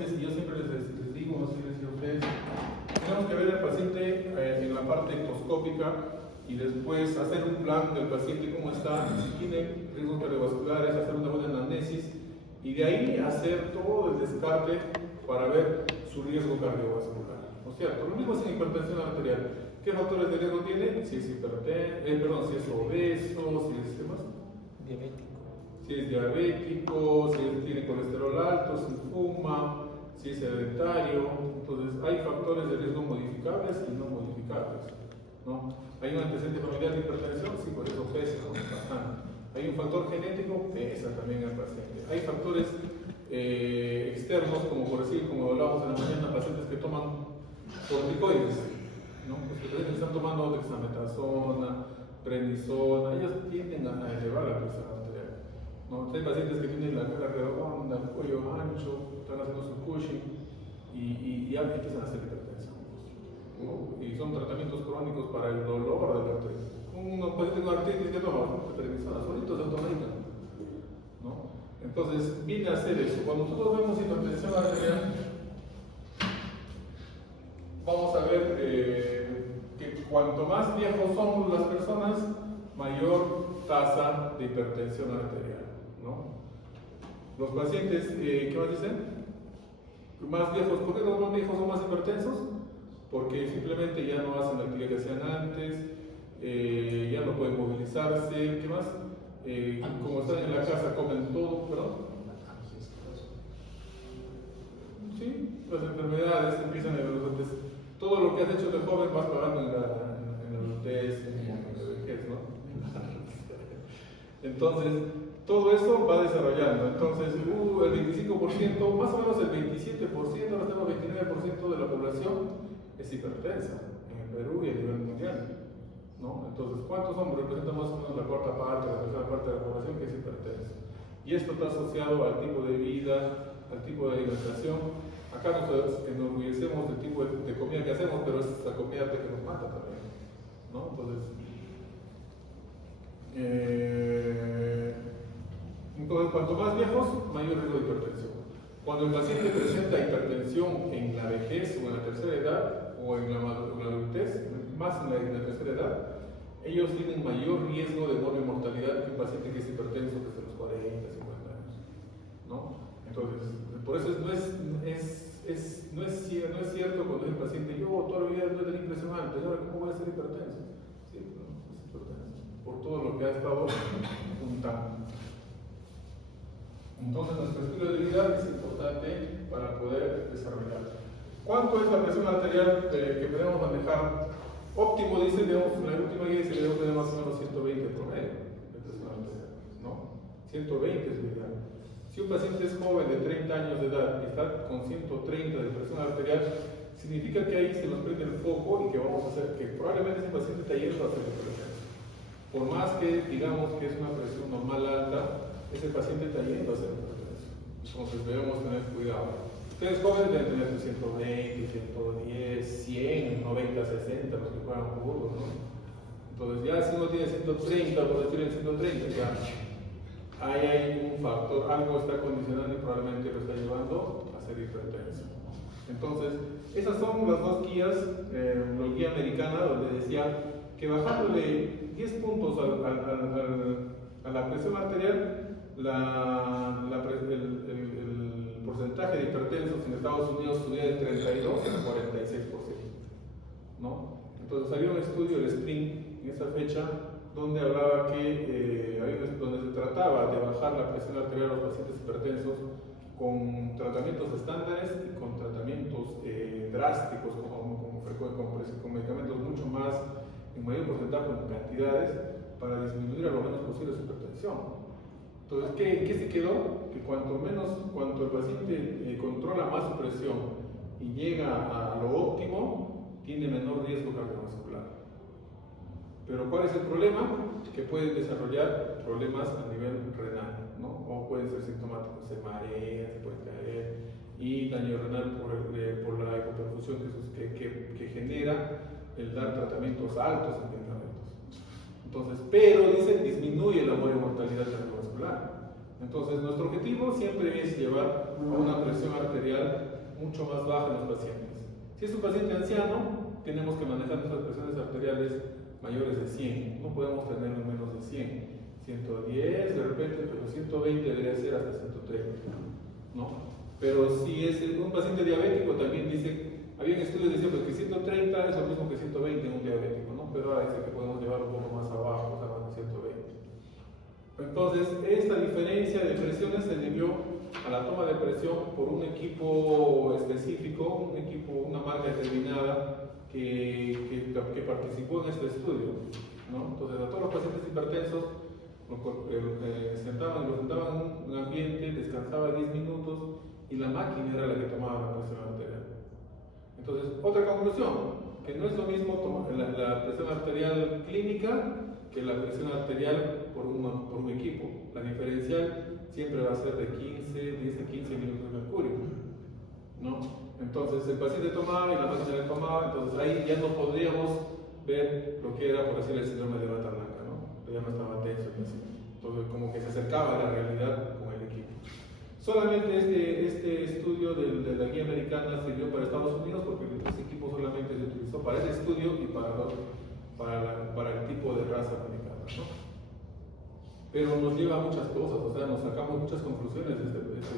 pacientes, y yo siempre les digo, no sé si les digo a ustedes, tenemos que ver al paciente en la parte ectoscópica y después hacer un plan del paciente cómo está, si tiene riesgos cardiovasculares, hacer una buena anamnesis y de ahí hacer todo el descarte para ver su riesgo cardiovascular. ¿No es cierto? Lo mismo es en hipertensión arterial. ¿Qué factores de riesgo tiene? Si es si es obeso, si es ¿qué más? Diabético. Si es diabético, si tiene colesterol alto, si fuma, si es sedentario. Entonces, hay factores de riesgo modificables y no modificables, ¿no? Hay un antecedente familiar de hipertensión, sí, por eso pesa bastante. Hay un factor genético, pesa también al paciente. Hay factores externos, como por decir, como hablábamos en la mañana, pacientes que toman corticoides, ¿no? Los que están tomando dexametasona, prednisona, ellos tienden a elevar la presión arterial, ¿no? Hay pacientes que tienen la cara redonda, el cuello ancho, están haciendo su Cushing y ya empiezan a hacer hipertensión, ¿no? Y son tratamientos crónicos para el dolor de la artritis. Un paciente con artritis que toma prednisona, solitos se automedican, ¿no? Entonces, viene a hacer eso. Cuando nosotros vemos hipertensión arterial, vamos a ver que cuanto más viejos son las personas, mayor tasa de hipertensión arterial, ¿no? Los pacientes, ¿qué más dicen? Más viejos, ¿por qué los más viejos son más hipertensos? Porque simplemente ya no hacen la actividad que hacían antes, ya no pueden movilizarse, ¿qué más? Como están en la casa, comen todo, ¿perdón? Sí, las enfermedades empiezan en los antes. Todo lo que has hecho de joven vas pagando en la adultez, en la vejez, ¿no? Entonces, todo eso va desarrollando. Entonces, el 25%, más o menos el 27%, ahora tenemos 29% de la población es hipertensa en el Perú y a nivel mundial, ¿no? Entonces, ¿cuántos hombres representan más o menos la cuarta parte, la tercera parte de la población que es hipertensa? Y esto está asociado al tipo de vida, al tipo de alimentación. Acá nos enorgullecemos del tipo de comida que hacemos, pero es la comida que nos mata también, ¿no? Entonces, cuanto más viejos, mayor riesgo de hipertensión. Cuando el paciente presenta hipertensión en la vejez o en la tercera edad, o en la adultez, más en la tercera edad, ellos tienen mayor riesgo de enorme mortalidad que un paciente que es hipertenso desde los 40, 50 años, ¿no? Entonces, por eso no es cierto cuando el paciente, yo toda la vida no he tenido presión alta, ¿y ahora cómo voy a ser hipertenso? Sí, no, es hipertenso, por todo lo que ha estado juntando. Entonces, nuestro estilo de vida es importante para poder desarrollar. ¿Cuánto es la presión arterial que podemos manejar? Óptimo, dice, digamos, en la última guía dice que debemos tener más o menos 120 por medio de presión arterial, ¿no? 120 es lo ideal. Si un paciente es joven de 30 años de edad y está con 130 de presión arterial, significa que ahí se nos prende el foco y que vamos a hacer que probablemente ese paciente está yendo a hacer hipertensión. Por más que digamos que es una presión normal alta, ese paciente está yendo a hacer hipertensión. Entonces debemos tener cuidado. Ustedes jóvenes deben tener 120, 110, 100, 90, 60, los que juegan fútbol, ¿no? Entonces ya si uno tiene 130, por decir el 130, ya ahí hay un factor, algo está condicionando y probablemente lo está llevando a ser hipertenso. Entonces, esas son las dos guías, la guía americana, donde decía que bajándole 10 puntos a la presión arterial, el porcentaje de hipertensos en Estados Unidos subía de 32 a 46%, ¿no? Entonces había un estudio, el Spring, en esa fecha, donde hablaba donde se trataba de bajar la presión arterial a los pacientes hipertensos con tratamientos estándares y con tratamientos drásticos, con medicamentos mucho más, en mayor porcentaje, en cantidades, para disminuir a lo menos posible su hipertensión. Entonces, ¿qué se quedó? Que cuanto el paciente controla más su presión y llega a lo óptimo, tiene menor riesgo cardiovascular. Pero ¿cuál es el problema? Que pueden desarrollar problemas a nivel renal, ¿no? O pueden ser sintomáticos, se marea, se puede caer, y daño renal por la hipoperfusión que genera el dar tratamientos altos en medicamentos. Entonces, pero dicen disminuye la mortalidad cardiovascular. Entonces, nuestro objetivo siempre es llevar a una presión arterial mucho más baja en los pacientes. Si es un paciente anciano, tenemos que manejar nuestras presiones arteriales mayores de 100, no podemos tener menos de 100, 110 de repente, pero 120 debería ser hasta 130, ¿no? Pero si es un paciente diabético, también dice, había estudios diciendo que 130 es lo mismo que 120 en un diabético, ¿no? Pero ahora dice que podemos llevar un poco más abajo, o sea, más de 120. Entonces, esta diferencia de presiones se debió a la toma de presión por un equipo específico, una marca determinada que participó en este estudio, ¿no? Entonces, a todos los pacientes hipertensos los sentaban en un ambiente, descansaba 10 minutos y la máquina era la que tomaba la presión arterial. Entonces, otra conclusión, que no es lo mismo la presión arterial clínica que la presión arterial por un equipo. La diferencial siempre va a ser de 10 a 15 minutos de mercurio, ¿no? Entonces el paciente tomaba y la máquina le tomaba, entonces ahí ya no podríamos ver lo que era, por decir, el síndrome de bata blanca, ¿no? Ya no estaba tenso el paciente. Entonces como que se acercaba a la realidad con el equipo. Solamente este estudio de la guía americana sirvió para Estados Unidos porque ese equipo solamente se utilizó para ese estudio y para el tipo de raza americana, ¿no? Pero nos lleva a muchas cosas, o sea, nos sacamos muchas conclusiones de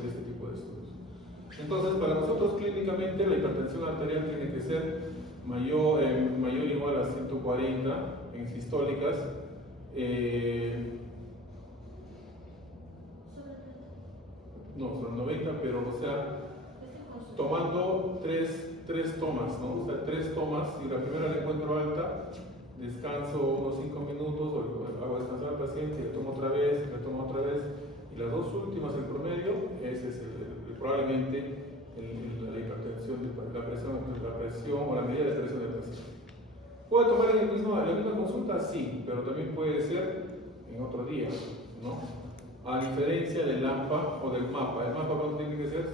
este tipo de estudios. Entonces, para nosotros clínicamente la hipertensión arterial tiene que ser mayor o igual a 140 en sistólicas. No, son 90, pero o sea, tomando tres tomas, ¿no? O sea, 3 tomas, y la primera la encuentro alta, descanso unos 5 minutos, o hago descansar al paciente, y le tomo otra vez, y las 2 últimas en promedio, ese es probablemente la hipertensión, la presión o la medida de presión del paciente. ¿Puede tomar en la misma consulta? Sí, pero también puede ser en otro día, ¿no? A diferencia del AMPA o del MAPA. El MAPA, ¿cuánto tiene que ser?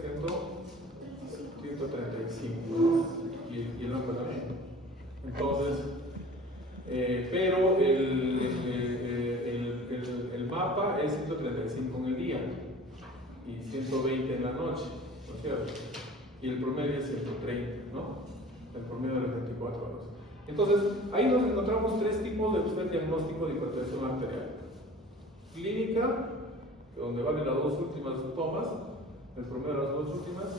135, ¿no? Y el AMPA también. Entonces, pero el MAPA es 135 en el día y 120 en la noche, ¿no es cierto? Y el promedio es 130, ¿no? El promedio de las 24 horas. Entonces, ahí nos encontramos 3 tipos de diagnóstico de hipertensión arterial. Clínica, donde valen las 2 últimas tomas, el promedio de las 2 últimas.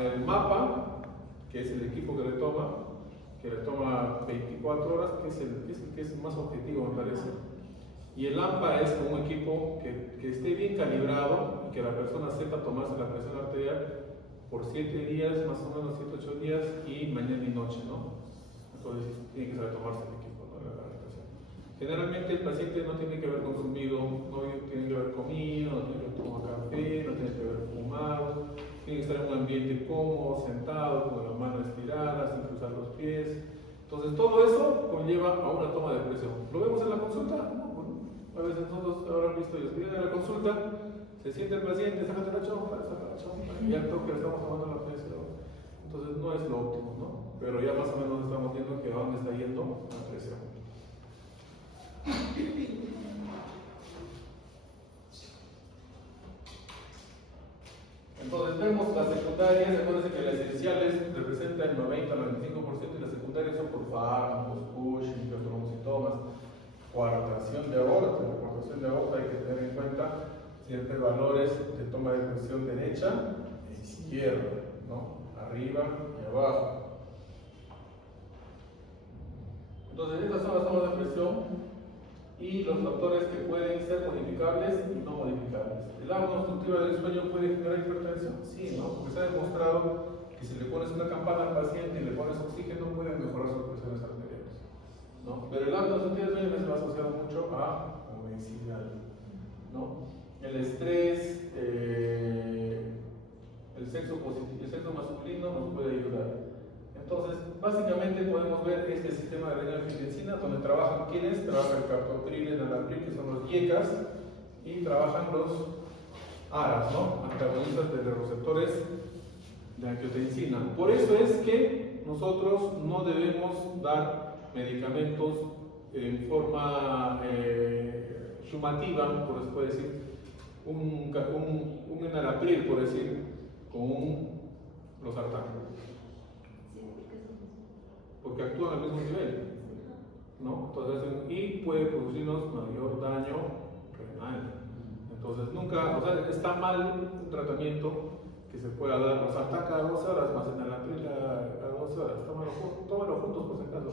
El MAPA, que es el equipo que le toma 24 horas, que es el más objetivo, me parece. Y el AMPA es como un equipo que esté bien calibrado y que la persona sepa tomarse la presión arterial por 7 días, más o menos 7, 8 días, y mañana y noche, ¿no? Entonces tiene que saber tomarse el equipo, ¿no? La presión. Generalmente el paciente no tiene que haber consumido, no tiene que haber comido, no tiene que haber tomado café, no tiene que haber fumado, tiene que estar en un ambiente cómodo, sentado, con las manos estiradas, sin cruzar los pies. Entonces todo eso conlleva a una toma de presión. ¿Lo vemos en la consulta? No, bueno, a veces nosotros habrán visto ellos. Vienen a la consulta, se siente el paciente, saca la chompa, y al toque le estamos tomando la presión. Entonces no es lo óptimo, ¿no? Pero ya más o menos estamos viendo que a dónde está yendo la presión. Entonces vemos las secundarias. Acuérdense que las esenciales representan el 90 al 95% y las secundarias son por fármacos, Cushing, trombocitomas, coartación de aorta. La coartación de aorta hay que tener en cuenta siempre valores de toma de presión derecha e izquierda, ¿no? Arriba y abajo. Entonces estas son las tomas de presión y los factores que pueden ser modificables y no modificables. ¿El agua obstructiva del sueño puede generar hipertensión? Sí, ¿no? Porque se ha demostrado que si le pones una campana al paciente y le pones oxígeno, pueden mejorar sus presiones arteriales, ¿no? Pero el agua obstructiva del sueño se va asociado mucho a obesidad, ¿no? El estrés, el sexo masculino nos puede ayudar. Entonces, básicamente podemos ver este sistema de renina-angiotensina donde trabajan ¿quiénes? Trabaja el captopril, el enalapril, que son los YECAs, y trabajan los ARAs, ¿no? Antagonistas de los receptores de angiotensina. Por eso es que nosotros no debemos dar medicamentos en forma sumativa, por eso puede decir, un enalapril, por decir, con un losartán, porque actúan al mismo nivel, ¿no? Entonces, y puede producirnos mayor daño renal. Entonces, nunca, o sea, está mal un tratamiento que se pueda dar losartán cada 12 horas, más enalapril cada 12 horas. Tómalo juntos por si acaso,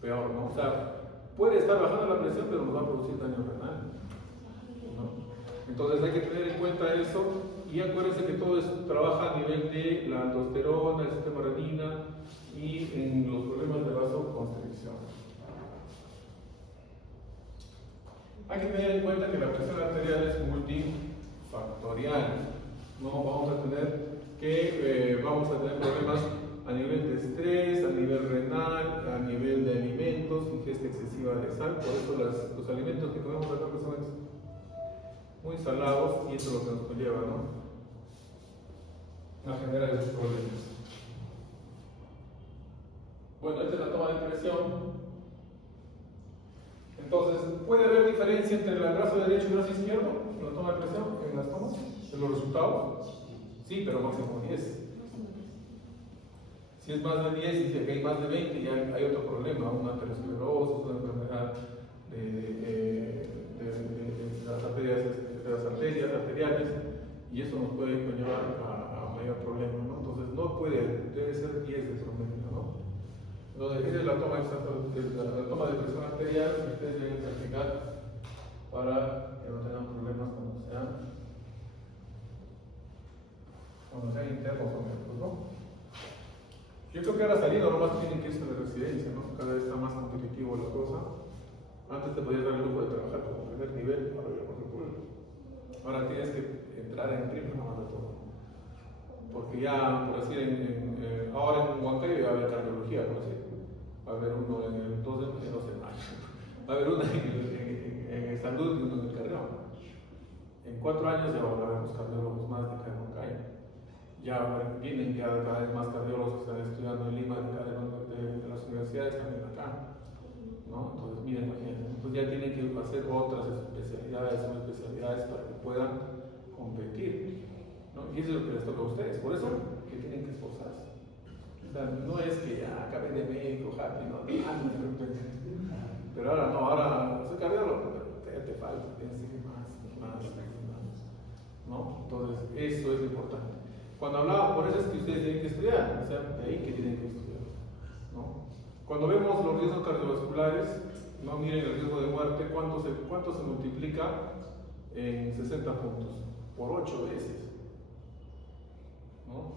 peor, ¿no? O sea, puede estar bajando la presión, pero nos va a producir daño renal, ¿no? Entonces hay que tener en cuenta eso, y acuérdense que todo esto trabaja a nivel de la aldosterona, el sistema renina y en los problemas de vasoconstricción. Hay que tener en cuenta que la presión arterial es multifactorial, ¿no? Vamos a tener problemas a nivel de estrés, a nivel renal, a nivel de alimentos, ingesta excesiva de sal. Por eso los alimentos que comemos acá son muy salados, y eso es lo que nos conlleva, ¿no?, a generar esos problemas. Bueno, esta es la toma de presión. Entonces, ¿puede haber diferencia entre el brazo derecho y el brazo izquierdo en la toma de presión, en las tomas, en los resultados? Sí, pero máximo 10. Si es más de 10 y si hay más de 20, ya hay otro problema, una aterosclerosis, una enfermedad de las arterias arteriales, y eso nos puede conllevar a mayor problema, ¿no? Entonces, no puede, debe ser 10 de promedio, ¿no? Entonces, esa es la toma de presión arterial que ustedes deben practicar para que no tengan problemas cuando sean internos o médicos, ¿no? Yo creo que ahora salido nomás tienen que irse de residencia, ¿no? Cada vez está más competitivo la cosa. Antes te podías dar el lujo de trabajar como primer nivel, ahora ya por el. Ahora tienes que entrar en primer nomás de todo. Porque ya, por decir, ahora en Huancayo ya va a haber cardiología, por decir. Va a haber uno en el 2 de mayo. Va a haber uno en salud y uno en el cardiólogo. En 4 años ya va a haber los cardiólogos más de acá en Huancayo. Ya vienen cada vez más cardiólogos que están estudiando en Lima, de las universidades también acá, ¿no? Entonces, miren, imagínense, entonces ya tienen que hacer otras especialidades, subespecialidades para que puedan competir, ¿no? Y eso es lo que les toca a ustedes, por eso que tienen que esforzarse. O sea, no es que ya acabé de médico, happy, no, pero ahora no, ahora soy cardiólogo, pero te falta, tienes que ir más, ¿no? Entonces, eso es lo importante. Cuando hablaba, por eso es que ustedes tienen que estudiar, o sea, de ahí que tienen que estudiar, ¿no? Cuando vemos los riesgos cardiovasculares, no miren el riesgo de muerte, ¿cuánto se multiplica en 60 puntos? Por 8 veces, ¿no?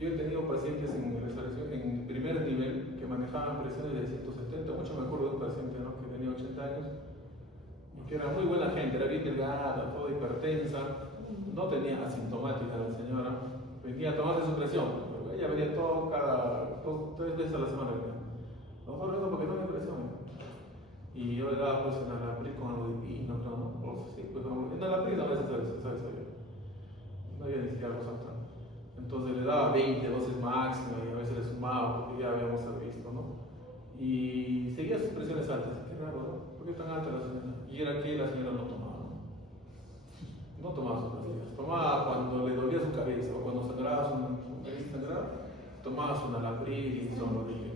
Yo he tenido pacientes en primer nivel que manejaban presiones de 170, mucho me acuerdo de un paciente, ¿no?, que tenía 80 años y que era muy buena gente, era bien delgada, toda hipertensa, no tenía asintomática la señora. Venía a tomarse su presión, ella venía cada 3 veces a la semana. No, porque no había presión. Y yo le daba pues enalapril con algo de vino, ¿no? Sí, pues enalapril a veces, ¿sabes? No había ni siquiera losartán. Entonces le daba 20 dosis máxima y a veces le sumaba porque ya habíamos visto, ¿no? Y seguía sus presiones altas. Qué raro, ¿no? ¿Por qué tan alta la señora? Y era que la señora no tomaba. No tomaba sus pastillas, tomaba cuando le dolía su cabeza o cuando sangraba su cabeza sangraba, tomaba su enalapril y su sonrodillo.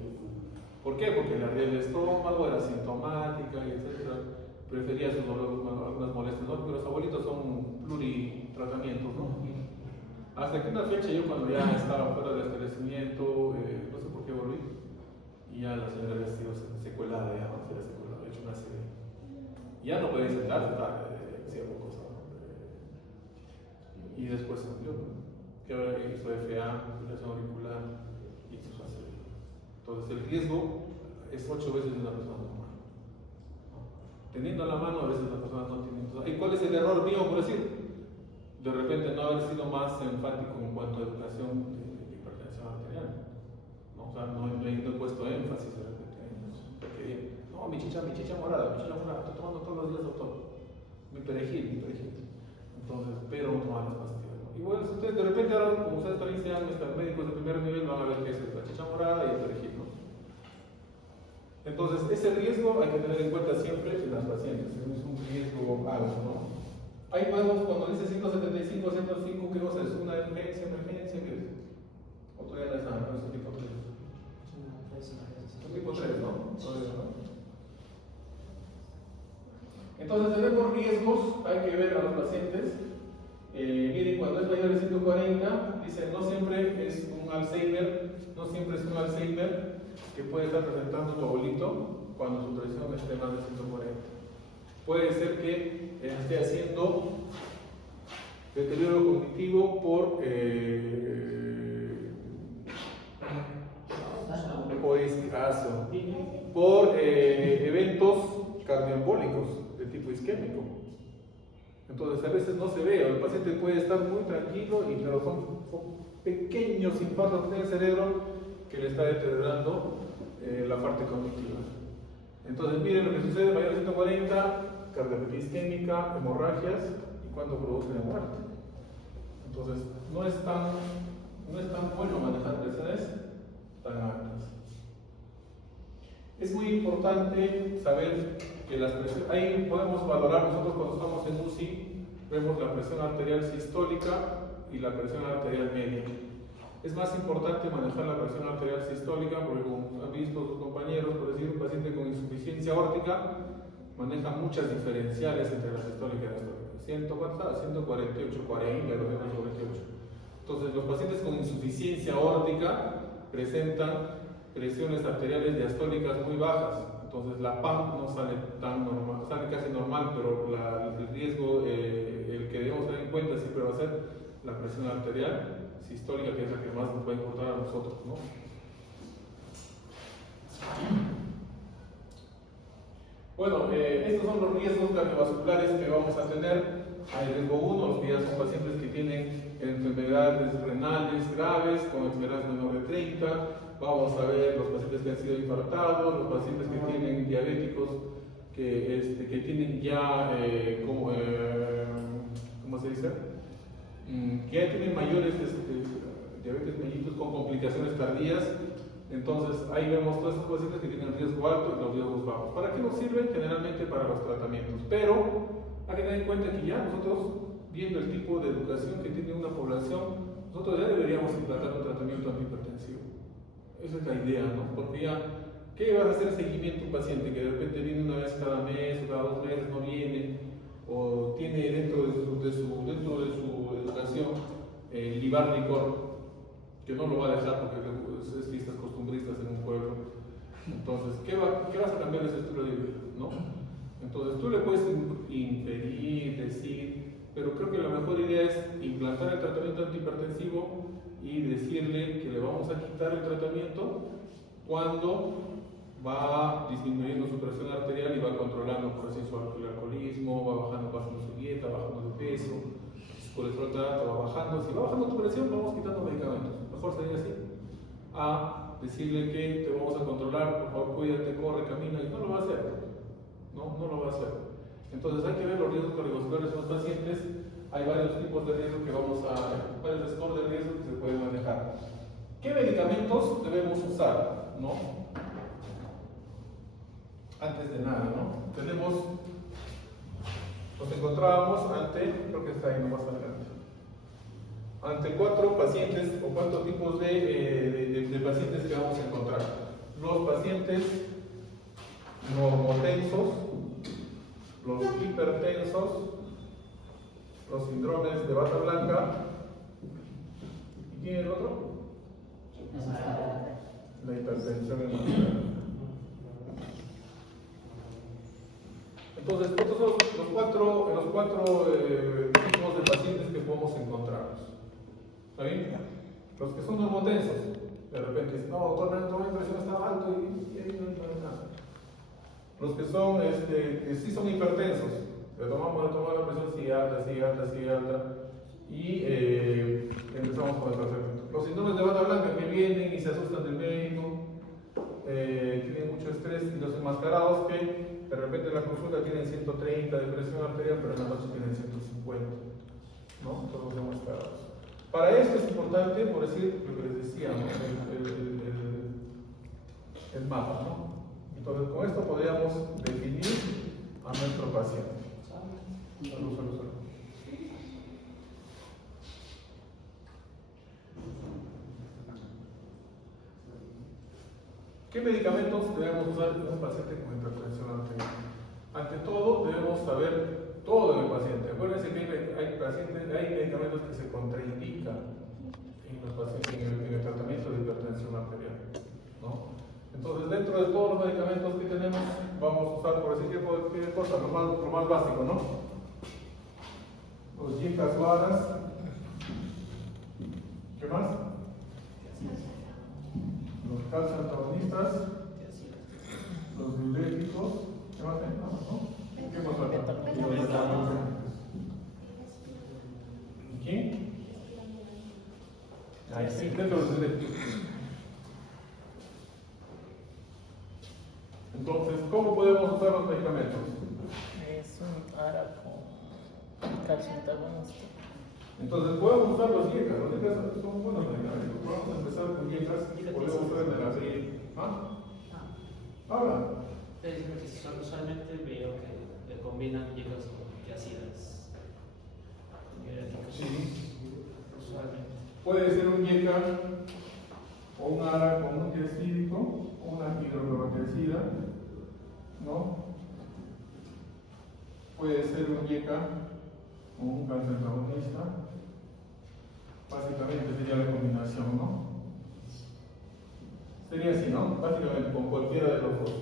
¿Por qué? Porque le ardía el estómago, era sintomática y etc. Prefería sus dolores, algunas molestias, ¿no? Porque los abuelitos son pluritratamientos, ¿no? Hasta que una fecha yo cuando ya estaba fuera del establecimiento, no sé por qué volví, y ya la señora había sido secuelada, ya no se había secuelado, hecho una serie. Ya no podía sentarse, decía poco cosa. Y después se murió, que ahora hizo FA, fibrilación auricular y insuficiencia. Entonces el riesgo es 8 veces de una persona normal. Teniendo a la mano, a veces las personas no tienen. ¿Y cuál es el error mío, por decir? De repente no haber sido más enfático en cuanto a educación de hipertensión arterial, ¿no? O sea, no he puesto énfasis de repente en eso. Porque, no, mi chicha morada, estoy tomando todos los días, doctor. Mi perejil. Entonces, pero no toman las pastillas, ¿no? Y bueno, ustedes de repente ahora, como ustedes también sean médicos de primer nivel, van a ver qué es la chicha morada y el perejil, ¿no? Entonces, ese riesgo hay que tener en cuenta siempre en las pacientes, es un riesgo alto, ¿no? Ahí podemos, cuando dice 175, 105, ¿qué cosa es? ¿Una emergencia? ¿Qué es? ¿O todavía no es nada? ¿No es un tipo 3? Es un tipo 3, ¿no? Todavía no. Entonces tenemos riesgos, hay que ver a los pacientes. Miren, cuando es mayor de 140, dice no siempre es un Alzheimer, que puede estar presentando tu abuelito cuando su presión esté más de 140. Puede ser que esté haciendo deterioro cognitivo por eventos cardioembólicos de tipo isquémico. Entonces a veces no se ve, el paciente puede estar muy tranquilo y pero son pequeños infartos en el cerebro que le está deteriorando la parte cognitiva. Entonces miren lo que sucede, mayor de 140, cardiopatía isquémica, hemorragias y cuando produce la muerte. Entonces no es tan bueno manejar presiones tan altas. Es muy importante saber que las presiones, ahí podemos valorar nosotros cuando estamos en UCI, vemos la presión arterial sistólica y la presión arterial media. Es más importante manejar la presión arterial sistólica porque, como han visto sus compañeros, por decir, un paciente con insuficiencia aórtica maneja muchas diferenciales entre la sistólica y la diastólica. 148, 40, 228. Entonces, los pacientes con insuficiencia aórtica presentan presiones arteriales diastólicas muy bajas. Entonces, la PAM no sale tan normal, sale casi normal, pero el riesgo, el que debemos tener en cuenta siempre va a ser la presión arterial sistólica, que es la que más nos va a importar a nosotros, ¿no? Bueno, estos son los riesgos cardiovasculares que vamos a tener. Hay riesgo 1, los que ya son pacientes que tienen enfermedades renales graves con esperanza menor de 30. Vamos a ver los pacientes que han sido infartados, los pacientes que tienen diabéticos, que tienen ya, ¿cómo se dice? Que ya tienen mayores diabetes mellitus con complicaciones tardías. Entonces ahí vemos todos esos pacientes que tienen riesgo alto y los riesgos bajos. ¿Para qué nos sirven? Generalmente para los tratamientos, pero hay que tener en cuenta que ya nosotros, viendo el tipo de educación que tiene una población, nosotros ya deberíamos implantar un tratamiento antihipertensivo. Esa es la idea, ¿no? Porque ya, ¿qué vas a hacer seguimiento a un paciente que de repente viene una vez cada mes o cada 2 meses, no viene, o tiene dentro de su educación libar licor, que no lo va a dejar porque es fiestas costumbristas en un pueblo? Entonces, ¿qué vas a cambiar de ese estilo de vida, no? Entonces, tú le puedes impedir, decir, pero creo que la mejor idea es implantar el tratamiento antihipertensivo y decirle que le vamos a quitar el tratamiento cuando va disminuyendo su presión arterial y va controlando, por así, su alcoholismo, va bajando su dieta, bajando de peso, su colesterol alto va bajando. Si va bajando tu presión, vamos quitando medicamentos. Mejor sería así, a decirle que te vamos a controlar, por favor cuídate, corre, camina, y no lo va a hacer. No lo va a hacer. Entonces hay que ver los riesgos cardiovasculares en los pacientes. Hay varios tipos de riesgos varios scores de riesgo que se pueden manejar. ¿Qué medicamentos debemos usar? ¿No? Antes de nada, ¿no? Nos encontrábamos creo que está ahí más adelante, ante 4 pacientes o 4 tipos de pacientes que vamos a encontrar. Los pacientes normotensos, los hipertensos, los síndromes de bata blanca. ¿Y quién es el otro? La hipertensión hereditaria. Entonces, estos son los cuatro tipos de pacientes que podemos encontrarnos. ¿Está bien? Los que son normotensos, de repente dicen, no, doctor, mi presión está alto y ahí no hay nada. Los que son, que sí son hipertensos, le tomamos la presión, sigue alta, y empezamos con el tratamiento. Los síndromes de bata blanca que vienen y se asustan del médico, tienen mucho estrés, y los enmascarados que de repente en la consulta tienen 130 de presión arterial, pero en la noche tienen 150, ¿no? Todos los enmascarados. Para esto es importante, por decir lo que les decía, ¿no? el mapa, ¿no? Entonces, con esto podríamos definir a nuestro paciente. Salud. ¿Qué medicamentos debemos usar en un paciente con hipertensión arterial? Ante todo, debemos saber todo del paciente. Acuérdense que hay medicamentos que se contraindican en los pacientes en el tratamiento de hipertensión arterial, ¿no? Entonces, dentro de todos los medicamentos que tenemos, vamos a usar, por decir qué cosa, lo más básico, ¿no? Los yicas varas. ¿Qué más? Los calcio antagonistas, los diuréticos. ¿Qué más hay? ¿No? ¿Qué más falta? ¿Quién? Ahí sí, dentro de los diuréticos. Entonces, ¿cómo podemos usar los medicamentos? Es un ARA con calcio antagonista. Entonces, podemos usar los yecas. Los yecas son buenos medicamentos. Vamos a empezar con yecas. Podemos usar en el abril. ¿Ah? Ahora. Usualmente veo que combinan yecas con tiacidas. Sí. Usualmente. Puede ser un yeca o un ARA con un tiacídico, una hidroclorotiazida, ¿no? Puede ser un yeca o un calcio antagonista. Básicamente sería la combinación, ¿no? Sería así, ¿no? Básicamente con cualquiera de los dos.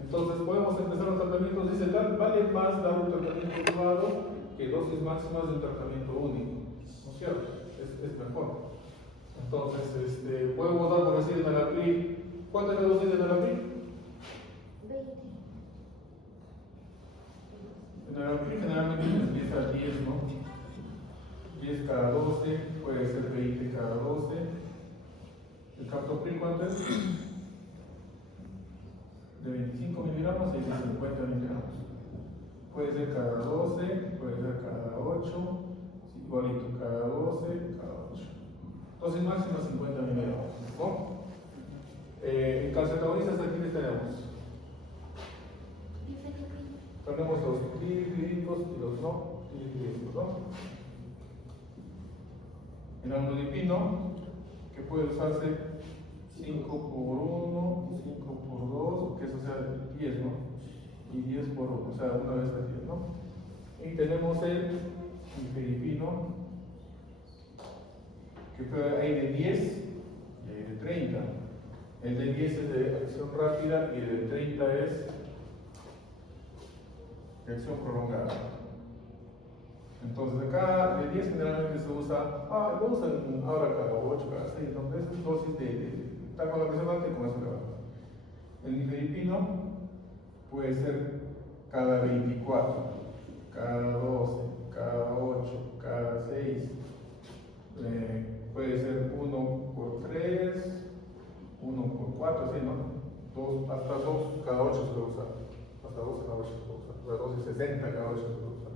Entonces podemos empezar los tratamientos. Dice, vale más dar un tratamiento privado que dosis máximas de un tratamiento único, ¿no es cierto? Es mejor. Entonces, podemos dar, por decir, enalapril. ¿Cuántas es la dosis de enalapril? 20. Enalapril generalmente empieza a 10, ¿no? 10 cada 12, puede ser 20 cada 12. ¿El captopril cuánto es? De 25 miligramos y de 50 miligramos. Puede ser cada 12, puede ser cada 8, igualito cada 12, cada 8. Dosis máxima 50 miligramos, ¿no? En calcio antagonistas, aquí les tenemos. Tenemos los triglicéridos y los no triglicéridos, ¿no? El amlodipino, que puede usarse 5 por 1, 5 por 2, que eso sea 10, ¿no? Y 10 por 1, o sea, una vez al día, ¿no? Y tenemos el nifedipino, que hay de 10 y hay de 30. El de 10 es de acción rápida y el de 30 es de acción prolongada. Entonces acá de 10 generalmente se usa, lo usan ahora cada 8, cada 6, ¿no? Es dosis está con la presión alta y con eso le va. El nifedipino puede ser cada 24, cada 12, cada 8, cada 6, puede ser 1 por 3, 1 por 4, así, ¿no? Hasta 2 cada 8 se puede usar, hasta 12 cada 8 se puede usar, hasta 12, 60 cada 8 se puede usar,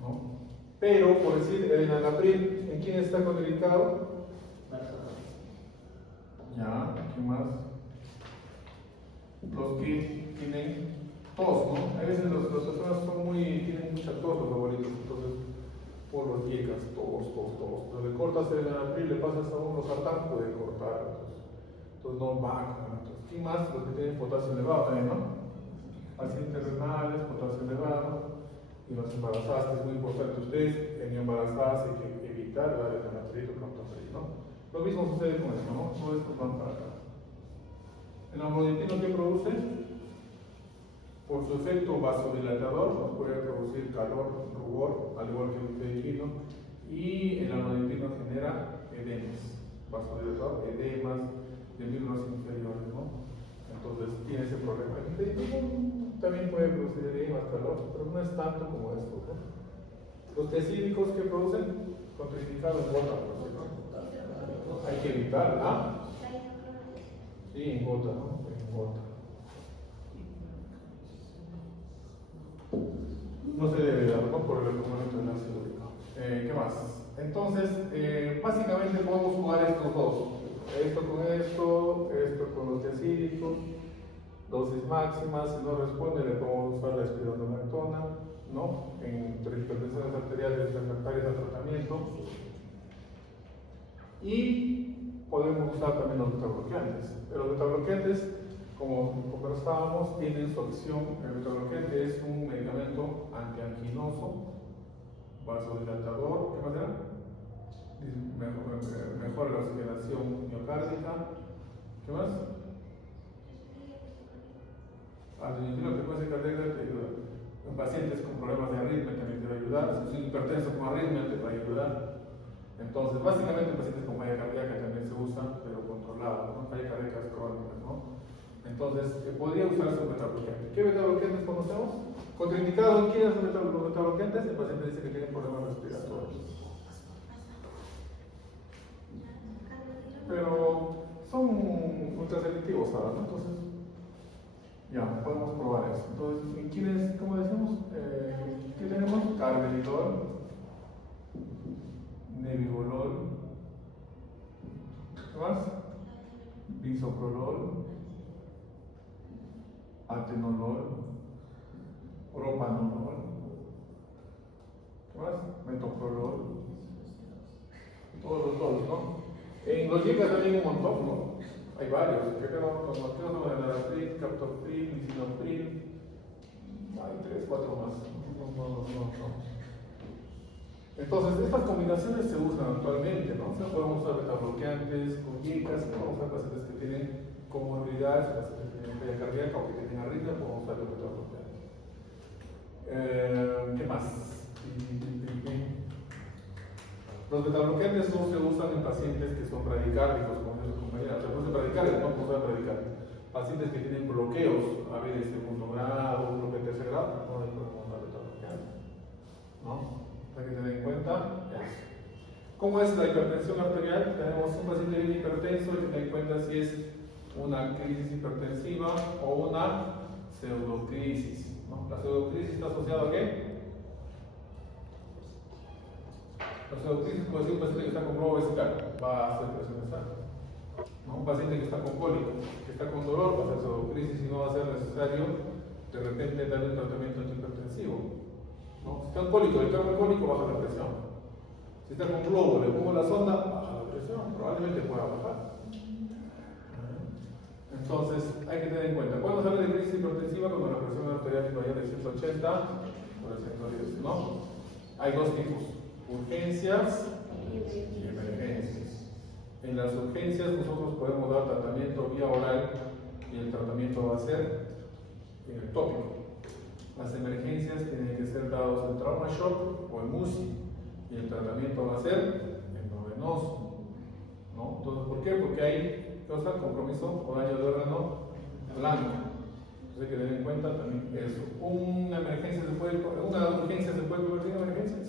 ¿no? Pero, por decir, el enalapril, ¿en quién está contraindicado? Ya, ¿qué más? Los que tienen tos, ¿no? A veces las personas tienen mucha tos, los favoritos, entonces por los yecas, tos. Pero le cortas el enalapril, le pasas a uno sartán, puede cortar, entonces no va con la tos. ¿Quién más? Los que tienen potasio elevado también, ¿no? Pacientes renales, potasio elevado, y las embarazadas, que es muy importante. Ustedes en embarazadas hay que evitar dar el enalapril o captopril, ¿no? Lo mismo sucede con esto, ¿no? Todo esto van para acá. El amlodipino, ¿qué produce? Por su efecto vasodilatador, nos puede producir calor, rubor, al igual que el nifedipino, y el amlodipino genera edemas, vasodilatador, edemas de miembros inferiores, ¿no? Entonces tiene ese problema. El nifedipino también puede producir edemas, calor, pero no es tanto como esto, ¿no? Los tiacídicos que producen contraindicados en gota, por ejemplo. Hay que evitar, ¿ah? Sí, en gota, ¿no? En gota. No se debe dar, ¿no? Por el componente del ácido úrico. ¿Qué más? Entonces, básicamente podemos jugar estos dos. Esto con los tiacídicos, dosis máximas. Si no responde, le podemos usar la espironolactona, ¿no? En hipertensiones arteriales refractarias al tratamiento. Y podemos usar también los betabloqueantes. Pero los betabloqueantes, como conversábamos, tienen su acción. El betabloqueante es un medicamento antianginoso, vasodilatador, ¿qué más era? Mejora la oxigenación miocárdica, ¿qué más? Al disminuir la frecuencia cardíaca te ayuda. En pacientes con problemas de arritmia también te va a ayudar. Si es hipertenso con arritmia te va a ayudar. Entonces, básicamente en pacientes con falla cardíaca también se usa, pero controlado, ¿no? Falla cardíaca crónica, ¿no? Entonces, podría usarse un betabloqueante. ¿Qué betabloqueantes conocemos? Contraindicado, ¿quiénes son los betabloqueantes? El paciente dice que tiene problemas respiratorios. Pero son ultraselectivos ahora, ¿no? Entonces, ya, podemos probar eso. Entonces, ¿en quiénes, cómo decimos? ¿Qué tenemos? Carvedilol, nebivolol, ¿qué más? Bisoprolol, atenolol, propanolol, ¿qué más? Metoprolol, todos los dos, ¿no? En los YECAS también hay un montón, ¿no? Hay varios, que los marqueos son enalapril, captopril, lisinopril, hay 3, 4 más. No. Entonces, estas combinaciones se usan actualmente, ¿no? O sea, podemos usar betabloqueantes con YECAS, podemos usar pacientes que tienen comorbilidades, pacientes que tienen falla cardíaca o que tienen arritmia, podemos usar los betabloqueantes. ¿Qué más? Los betabloqueantes no se usan en pacientes que son bradicárdicos, como dice su compañera. Se usan bradicárdicos, no podemos usar bradicárdicos. Pacientes que tienen bloqueos, a ver, de segundo grado, bloqueo de tercer grado, no les podemos usar betabloqueantes, ¿no? Hay que tener en cuenta eso. ¿Cómo es la hipertensión arterial? Tenemos un paciente bien hipertenso, hay que tener en cuenta si es una crisis hipertensiva o una pseudocrisis, ¿no? La pseudocrisis está asociada a qué? La pseudocrisis puede ser un paciente que está con globo vesical, va a hacer presiones altas, ¿no? Un paciente que está con cólico, que está con dolor, va a hacer pseudocrisis y no va a ser necesario de repente darle un tratamiento antihipertensivo, ¿no? Si está en cólico, el cargo cólico baja la presión. Si está con globo, le pongo la sonda, baja la presión, probablemente pueda bajar. Entonces, hay que tener en cuenta, cuando sale de crisis hipertensiva, cuando la presión arterial vaya de 180 por el 110, ¿no? Hay dos tipos, urgencias y emergencias. En las urgencias nosotros podemos dar tratamiento vía oral y el tratamiento va a ser en el tópico. Las emergencias tienen que ser dados en trauma shock o en UCI y el tratamiento va a ser endovenoso, ¿no? Entonces, ¿por qué? Porque hay compromiso por daño de órgano blanco. Entonces hay que tener en cuenta también eso. ¿Una urgencia se puede convertir en emergencias?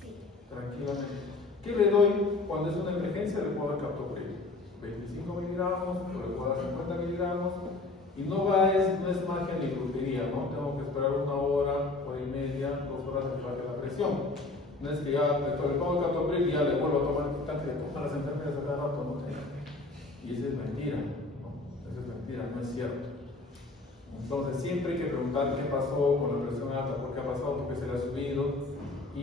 Sí. Tranquilamente. ¿Qué le doy cuando es una emergencia? Le puedo dar captopril. 25 miligramos, o le puedo dar 50 miligramos. Y no es magia ni brujería, ¿no? Tengo que esperar 1 hora, hora y media, 2 horas para que la presión. No es que ya le tomo captopril y ya le vuelvo a tomar el tanque de comer las enfermeras a cada rato, ¿no? Y esa es mentira, ¿no? Esa es mentira, no es cierto. Entonces siempre hay que preguntar qué pasó con la presión alta, por qué ha pasado, por qué se le ha subido y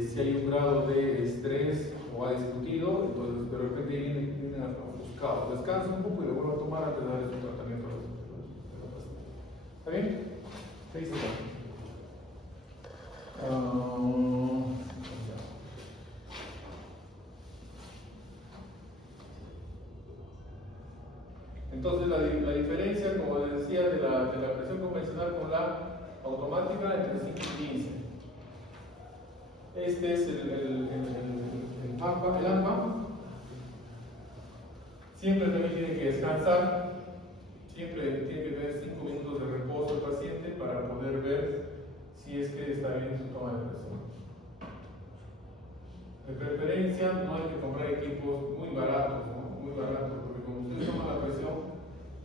si hay un grado de estrés o ha discutido, entonces de repente vienen ofuscados. Descansa un poco y le vuelvo a tomar antes de darle su tratamiento. ¿Está bien? 6 segundos. Entonces la diferencia, como les decía, de la presión convencional con la automática entre 5 y 15. Este es el AMPA. Siempre también tiene que descansar, siempre tiene que tener 5 minutos de reposo el paciente para poder ver si es que está bien su toma de presión. De preferencia, no hay que comprar equipos muy baratos, ¿no? Muy baratos, porque como ustedes toman la presión,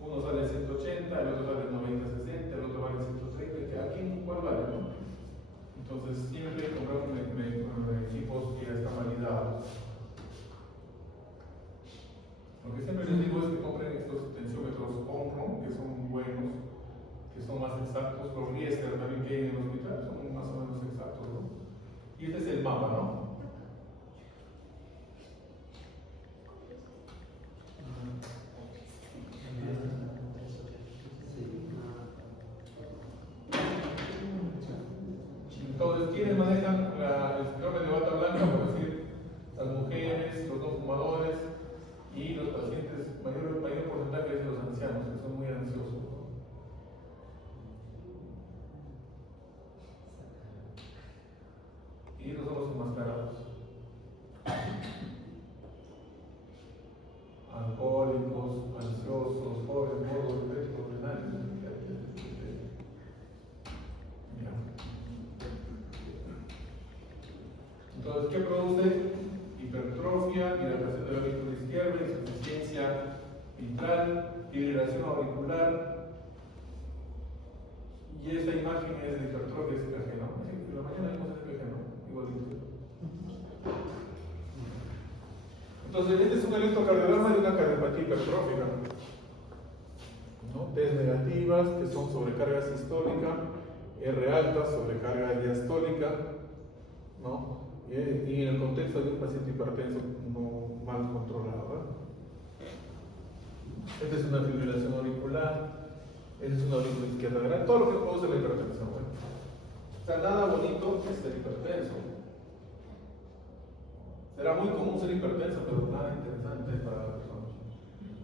uno sale a 180, el otro sale a 90-60, el otro vale a 130, y aquí cuál vale, ¿no? Entonces siempre hay que comprar equipos que ya están validados. Lo que siempre les digo es que compren estos tensiómetros Omron, que son buenos, que son más exactos. Los Riester también que hay en el hospital son más o menos exactos, ¿no? Y este es el mapa, ¿no? ¿quiénes manejan el síndrome de bata blanca? Por decir, las mujeres, los no fumadores y los pacientes, mayor porcentaje es de los ancianos, que son muy ansiosos, ¿no? Y los ojos enmascarados. Alcohólicos, ansiosos, jóvenes, gordos, diabéticos, renales. Ya. Entonces, ¿qué produce? Hipertrofia, dilatación del aurícula izquierda, insuficiencia mitral, fibrilación auricular. Y esa imagen es de hipertrofia EKG, ¿no? En la mañana vimos EKG, ¿no? Igualito. Entonces, este es un electrocardiograma de una cardiopatía hipertrófica, ¿no? T negativas, que son sobrecarga sistólica, R alta, sobrecarga diastólica, ¿no? Y en el contexto de un paciente hipertenso no mal controlado, ¿verdad? Esta es una fibrilación auricular, esta es una aurícula izquierda grande, todo lo que produce la hipertensión, ¿verdad? O sea, nada bonito es ser hipertenso. Será muy común ser hipertenso, pero nada interesante para la persona.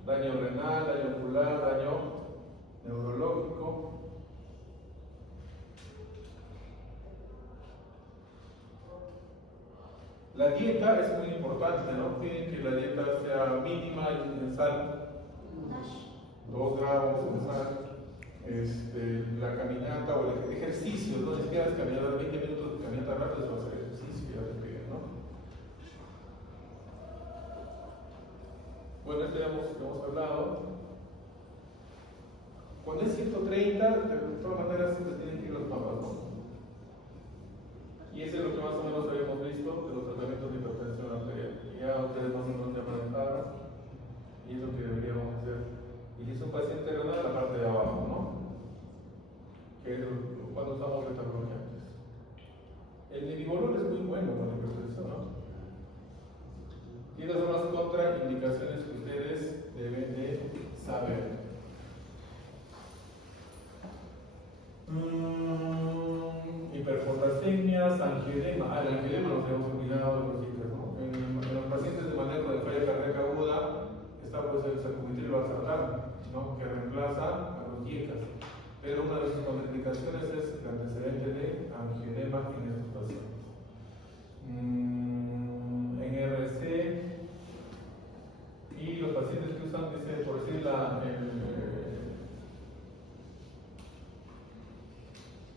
Daño renal, daño ocular, daño neurológico. La dieta es muy importante, ¿no? Piden que la dieta sea mínima en sal, 2 gramos de sal. La caminata o el ejercicio, no es que hagas caminata 20 minutos de caminata rápida, eso va a ser ejercicio, ya te piden, ¿no? Bueno, esto ya hemos hablado. Cuando es 130, de todas maneras siempre tienen que ir los papas, ¿no? Y ese es lo que más o menos habíamos visto de los tratamientos de hipertensión arterial. Ya ustedes más o menos ya manejaron, y es lo que deberíamos hacer. Y si es un paciente renal, la parte de abajo, ¿no? Que es cuando usamos beta-bloqueantes. El nebivolol es muy bueno para la hipertensión, ¿no? Y esas son las contraindicaciones que ustedes deben de saber. Hiperfosfatemia, angioedema. El angioedema nos hemos olvidado de los chicos, ¿no? En los pacientes de manejo de falla cardíaca aguda está pues el sacubitril valsartán, ¿no? Que reemplaza a los yicas. Pero una de sus contraindicaciones es el antecedente de angioedema en estos pacientes. En RC y los pacientes que usan, dice, por decir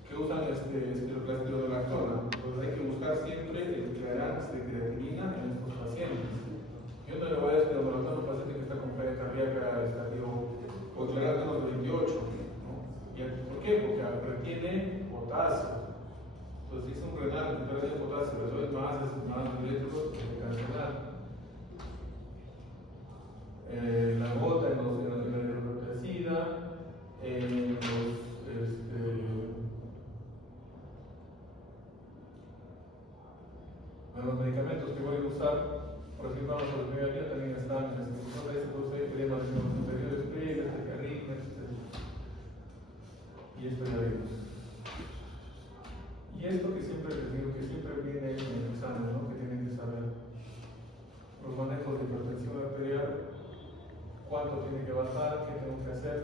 que usan la espironolactona, pues hay que buscar siempre el clearance de creatinina en estos pacientes. Yo no le voy a dar espironolactona a un paciente que está con falla cardíaca estadio con clearance menos de 28, ¿no? ¿Por qué? Porque retiene potasio. Entonces, si es un renal que pierde potasio, resuelve más eléctricos, tiene que cancelar. La gota en la hidroprotecida, en los medicamentos que voy a usar, por ejemplo, para el primer día también están superiores, y esto ya vimos. Y esto que siempre les digo, que siempre viene en el examen, ¿no? Que tienen que saber los manejos de hipertensión arterial, cuánto tiene que bajar, qué tengo que hacer.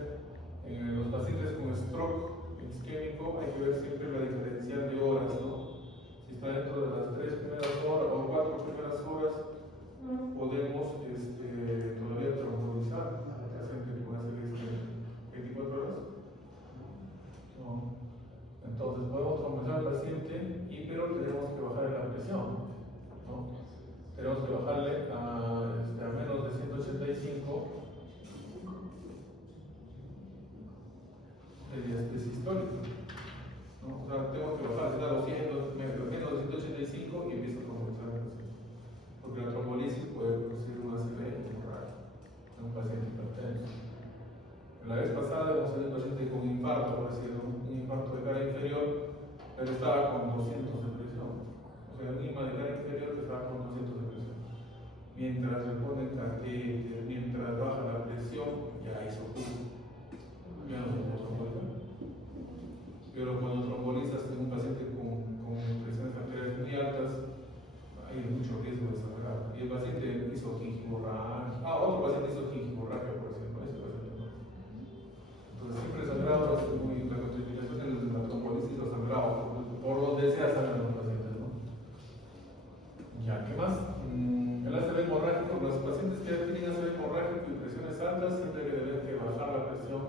En los pacientes con stroke isquémico hay que ver siempre la diferencial de horas, ¿no? Si está dentro de las 3 primeras horas o 4 primeras horas, podemos todavía trombolizar al paciente con ese 24 horas. No. Entonces podemos trombolizar al paciente, pero tenemos que bajarle la presión, ¿no? Tenemos que bajarle a menos de 185 de diástasis histórica, ¿no? O sea, tenemos que bajar a 200, menos de 185 y empiezo a trombolizar el paciente, porque la trombolisis puede que tienen que ser hemorrágico y presiones altas, siempre que deben que bajar la presión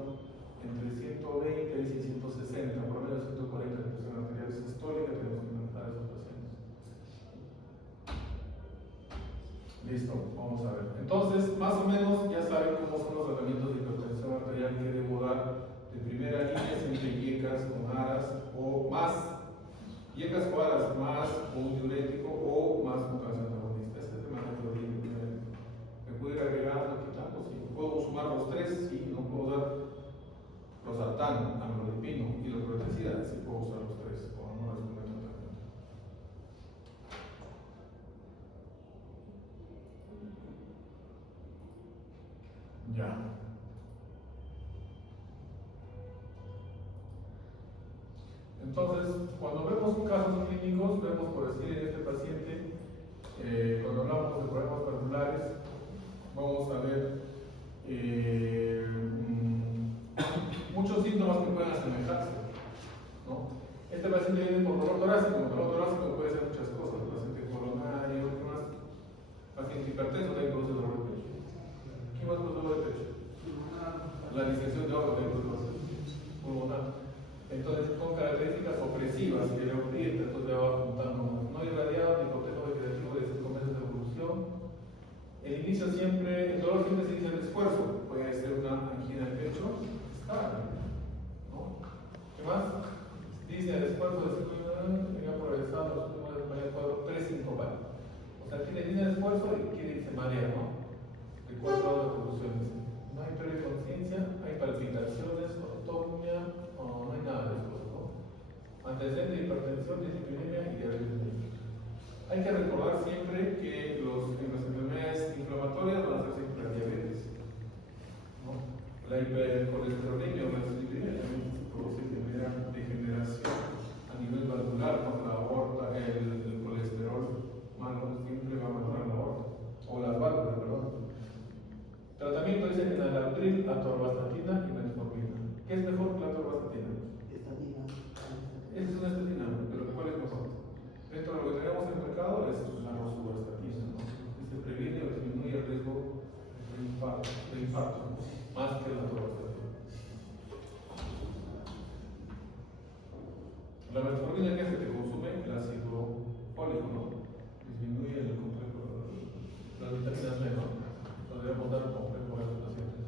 entre 120 y 160, por lo menos 140 de presión arterial sistólica, tenemos que manejar a esos pacientes. Listo, vamos a ver. Entonces, más o menos ya saben cómo son los tratamientos de hipertensión arterial que debo dar de primera línea, siempre IECAS con ARAS o más, IECAS o ARAS más un diurético o más un calcio antagonista. Ese es el manejo de diurético. ¿Me puedo ir agregando, quitando? Sí. ¿Puedo sumar los tres? Sí. ¿No puedo dar losartán, amlodipino y los protecidas? Sí puedo usar los tres, o no les comento también. Ya. Entonces, cuando vemos casos clínicos, vemos por decir en este paciente, cuando hablamos de problemas valvulares, vamos a ver muchos síntomas que pueden asemejarse, ¿no? Este paciente viene por dolor torácico. El dolor torácico puede ser muchas cosas, paciente coronario, ¿qué más? Paciente hipertenso también produce dolor de pecho. ¿Qué más produce dolor de pecho? La disección de órgano también produce dolor de pecho. Pulmonar. Entonces, con características opresivas que le aprieta, entonces le va juntando no irradiado ni cortejo vegetativo de 5 meses de evolución. El inicio siempre, el dolor siempre se inicia del esfuerzo, puede ser una angina de pecho estable, ¿no? ¿Qué más? Dice el esfuerzo de 5 minutos, venga progresado, los últimos de María 4, 3-5 O sea, tiene línea de esfuerzo y quiere irse marea, ¿no? De 4 grados de evoluciones. No hay pérdida de conciencia, hay palpitaciones, ortopnia, no hay nada de eso, ¿no? Antecedente de hipertensión, dislipidemia y diabetes mellitus. Hay que recordar siempre que en las enfermedades inflamatorias van a ser siempre la diabetes, ¿no? La hipercolesterolemia o la dislipidemia también produce degeneración a nivel valvular, ¿no? La aorta, el colesterol malo siempre va a mejorar la aorta, o las válvulas, perdón. Tratamiento dice enalapril, atorvastatina y metformina. ¿Qué es mejor que la atorvastatina? Estatina. Esa es una estatina, pero ¿cuál es mejor? Dentro de lo que tenemos en el mercado es la rosuvastatina, ¿no? Se previene o disminuye el riesgo de infarto, ¿no? Más que la atorvastatina. La metformina, que se te consume el ácido fólico, ¿no? Disminuye el complejo, las vitaminas B, ¿no? Debemos dar un complejo a los pacientes.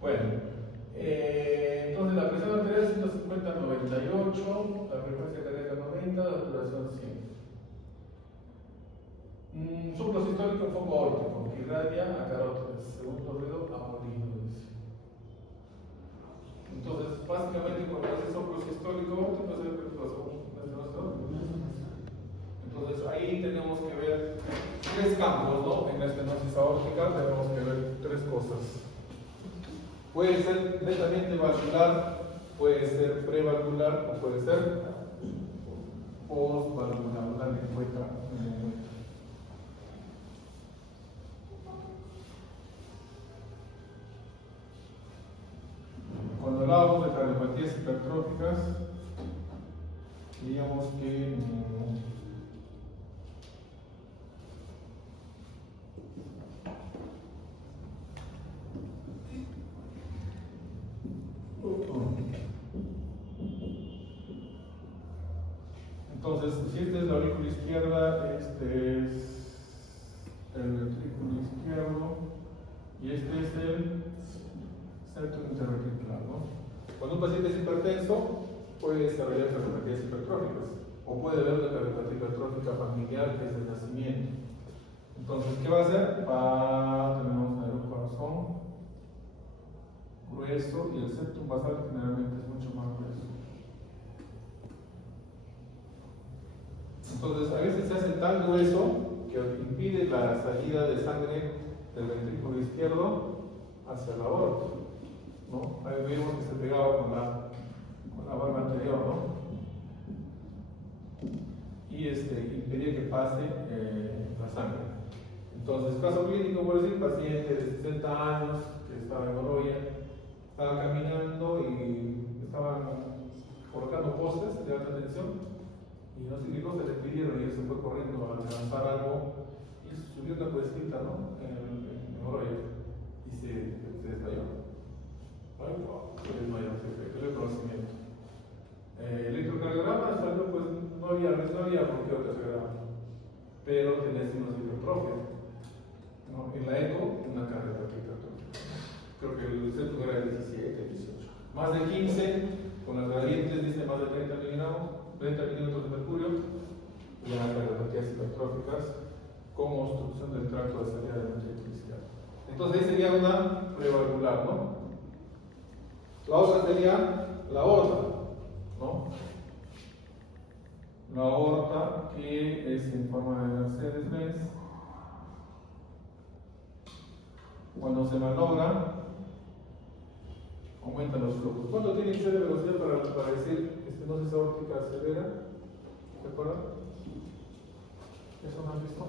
Bueno, entonces la presión arterial 150-98, la frecuencia cardíaca 90, la saturación 100. Soplo sistólico en foco óptico, que irradia a carótidas, segundo ruido audível. Entonces, básicamente cuando hace soplo sistólico óptico es el que pasó. Entonces ahí tenemos que ver 3 campos, ¿no? En la estenosis aórtica tenemos que ver 3 cosas. Puede ser netamente valvular, puede ser prevalvular o puede ser postvalvular. Dale cuenta. Cuando hablábamos de cardiopatías hipertróficas, diríamos que entonces, si esta es la aurícula izquierda, este es el ventrículo izquierdo y este es el septum interventricular, ¿no? Cuando un paciente es hipertenso, puede desarrollar cardiopatías hipertróficas o puede haber una cardiopatía hipertrófica familiar que es el nacimiento. Entonces, ¿qué va a hacer? Tenemos un corazón grueso y el septum basal generalmente es mucho más grueso. Entonces, a veces se hace tan grueso que impide la salida de sangre del ventrículo izquierdo hacia la aorta, ¿no? Ahí vemos que se pegaba con la barba anterior, ¿no? Y impedía que pase la sangre. Entonces, caso clínico, por decir, paciente de 60 años que estaba en Oroya, estaba caminando y estaban colocando postes de alta tensión y no sé qué cosa le pidieron y él se fue corriendo a alcanzar algo y subió una cuestita, ¿no? En creo que el centro era de 17, 18. Más de 15, con las gradientes dice más de 30 miligramos, 30 milímetros de mercurio, ya cardiopatías hipertróficas como obstrucción del tracto de salida de la electricidad. Entonces ahí sería una prevalvular, ¿no? La otra sería la aorta, ¿no? La aorta que es en forma de Mercedes-Benz. Cuando se malogra, aumentan los flujos. ¿Cuánto tiene que ser de velocidad para decir estenosis aórtica severa? ¿Se acuerdan? ¿Eso no han visto?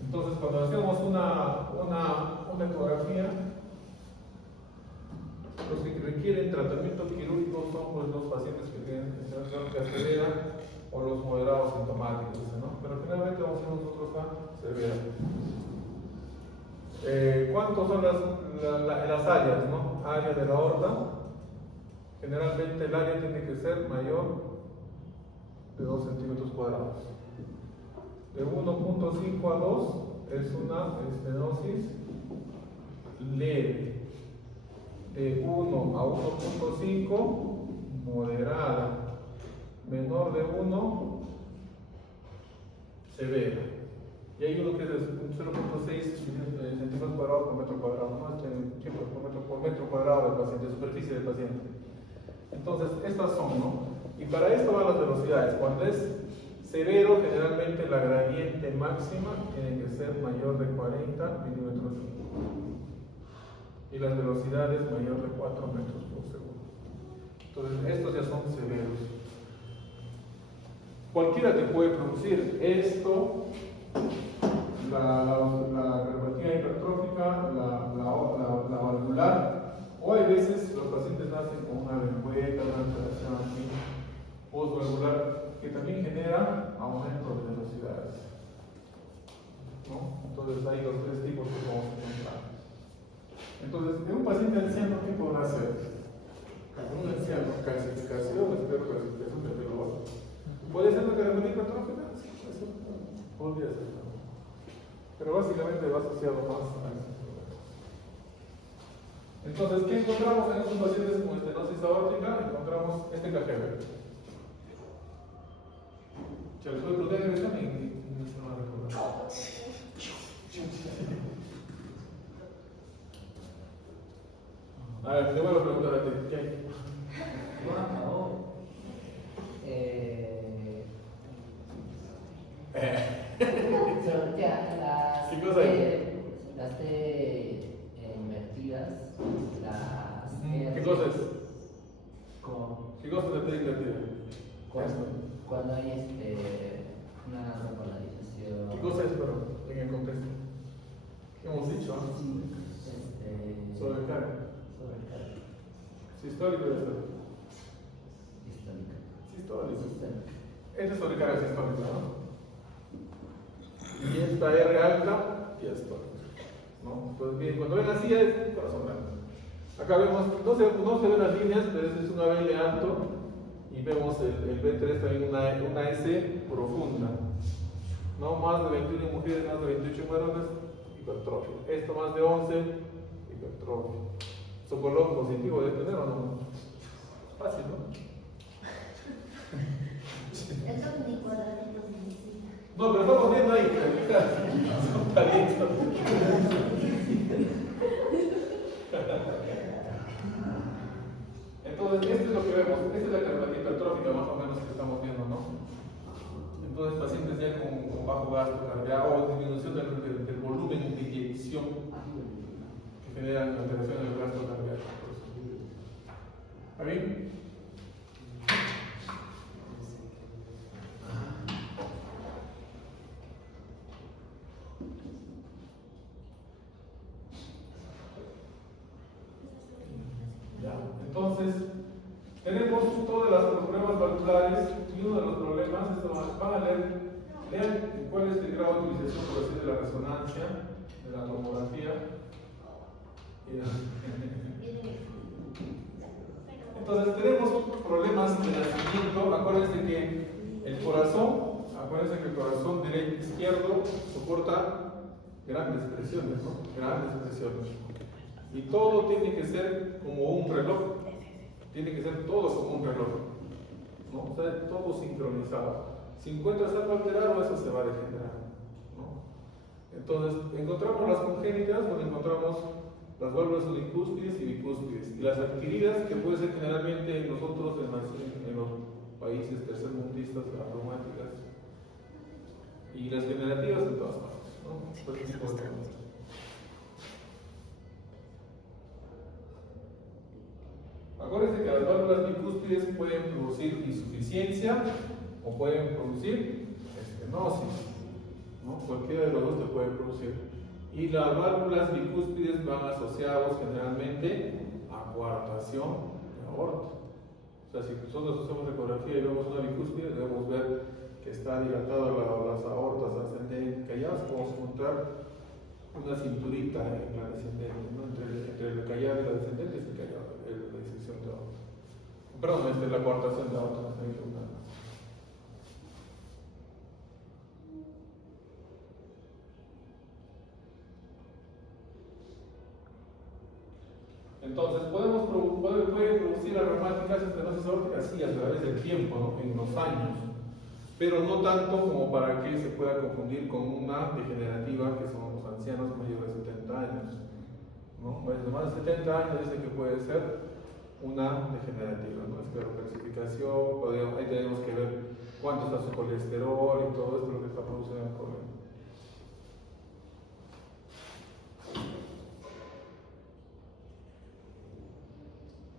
Entonces, cuando hacemos una ecografía, los que requieren tratamiento quirúrgico son pues, los pacientes que tienen estenosis aórtica severa o los moderados sintomáticos, ¿no? Pero finalmente vamos a ir nosotros a severa. ¿Cuántos son las áreas, ¿no? Área de la aorta. Generalmente el área tiene que ser mayor de 2 centímetros cuadrados. De 1.5 a 2 es una estenosis leve. De 1 a 1.5 moderada. Menor de 1 severa. Y hay uno que es de 0.6 centímetros cuadrados por metro cuadrado, ¿no? Por metro cuadrado del paciente, de superficie del paciente. Entonces, estas son, ¿no? Y para esto van las velocidades. Cuando es severo, generalmente la gradiente máxima tiene que ser mayor de 40 milímetros por segundo. Y las velocidades mayor de 4 metros por segundo. Entonces, estos ya son severos. Cualquiera te puede producir esto, la cardiopatía hipertrófica, la valvular, o hay veces los pacientes nacen con una lengüeta, una alteración aquí, postvalvular, que también genera aumento de velocidades, ¿no? Entonces hay los tres tipos que vamos a encontrar. Entonces, en un paciente anciano, ¿qué podrá hacer? Un anciano, calcificación, espero calcificación del pelo. ¿Puede ser una cardiopatía hipertrófica? Sí, puede ser. Podría ser. Pero básicamente va asociado más a esos problemas. Entonces, ¿qué encontramos en estos pacientes con estenosis aórtica? Encontramos este KGB. Se les puede preguntar en el examen y no se van a recordar. A ver, te vuelvo a preguntar a ti. ¿Qué hay? Son ya las ¿Qué cosa hay? las T invertidas, las ¿Qué cosa es? con- ¿Qué cosa es la T invertida? cuando hay una repolarización. ¿Qué cosa es, pero en el contexto? ¿Qué hemos dicho? Sobrecarga. Sobrecarga Sistólico y diastólico. histórica. Sistólico. Esta es sobrecarga sistólica, ¿no? Y esta R alta, diastólica, ¿no? Entonces, bien, cuando ven así es corazón grande. Acá vemos, no se ven las líneas, pero este es una BL alto y vemos el B3 también una S profunda. No más de 21 mujeres, más de 28 varones, hipertrofia. Esto más de 11, hipertrofia. ¿Socolón positivo debe tener o no? Fácil, ¿no? Eso ni cuadraditos necesita. No, pero estamos viendo ahí. Son palitos. Entonces, esto es lo que vemos. Esta es la cardiopatía hipertrófica más o menos que estamos viendo, ¿no? Entonces, pacientes ya con bajo gasto cardíaco o disminución del volumen de inyección que generan alteración del gasto cardíaco. ¿Está bien? Ya. Entonces, tenemos todos los problemas valvulares y uno de los problemas, esto van a lean cuál es el grado de utilización por decir de la resonancia, de la tomografía. Entonces tenemos problemas de nacimiento. Acuérdense que El corazón, acuérdense que el corazón derecho izquierdo soporta grandes presiones, ¿no? Grandes presiones. Y todo tiene que ser como un reloj. Tiene que ser todo como un reloj, ¿no? O sea, todo sincronizado. Si encuentras algo alterado, eso se va a degenerar, ¿no? Entonces, encontramos las congénitas, donde encontramos las válvulas unicúspides y bicúspides. Y las adquiridas, que puede ser generalmente nosotros en los países tercermundistas, las reumáticas. Y las generativas en todas partes, ¿no? Por ese tipo de cosas. Acuérdense que las válvulas bicúspides pueden producir insuficiencia o pueden producir estenosis, ¿no? Cualquiera de los dos te puede producir. Y las válvulas bicúspides van asociados generalmente a coartación de aorta. O sea, si nosotros hacemos ecografía y vemos una bicúspide, debemos ver que está dilatado las aortas ascendentes y calladas, podemos encontrar una cinturita en la descendente, ¿no? Entre el callado y la descendente es el callado, la disección de aorta. Perdón, la coartación de aorta. Entonces, puede producir las reumáticas estenosis aórticas, sí, a través del tiempo, ¿no? En los años, pero no tanto como para que se pueda confundir con una degenerativa, que son los ancianos mayores de 70 años, ¿no? De más de 70 años dice que puede ser una degenerativa, ¿no? Esclerocalcificación, ahí tenemos que ver cuánto está su colesterol y todo esto, lo que está produciendo el problema.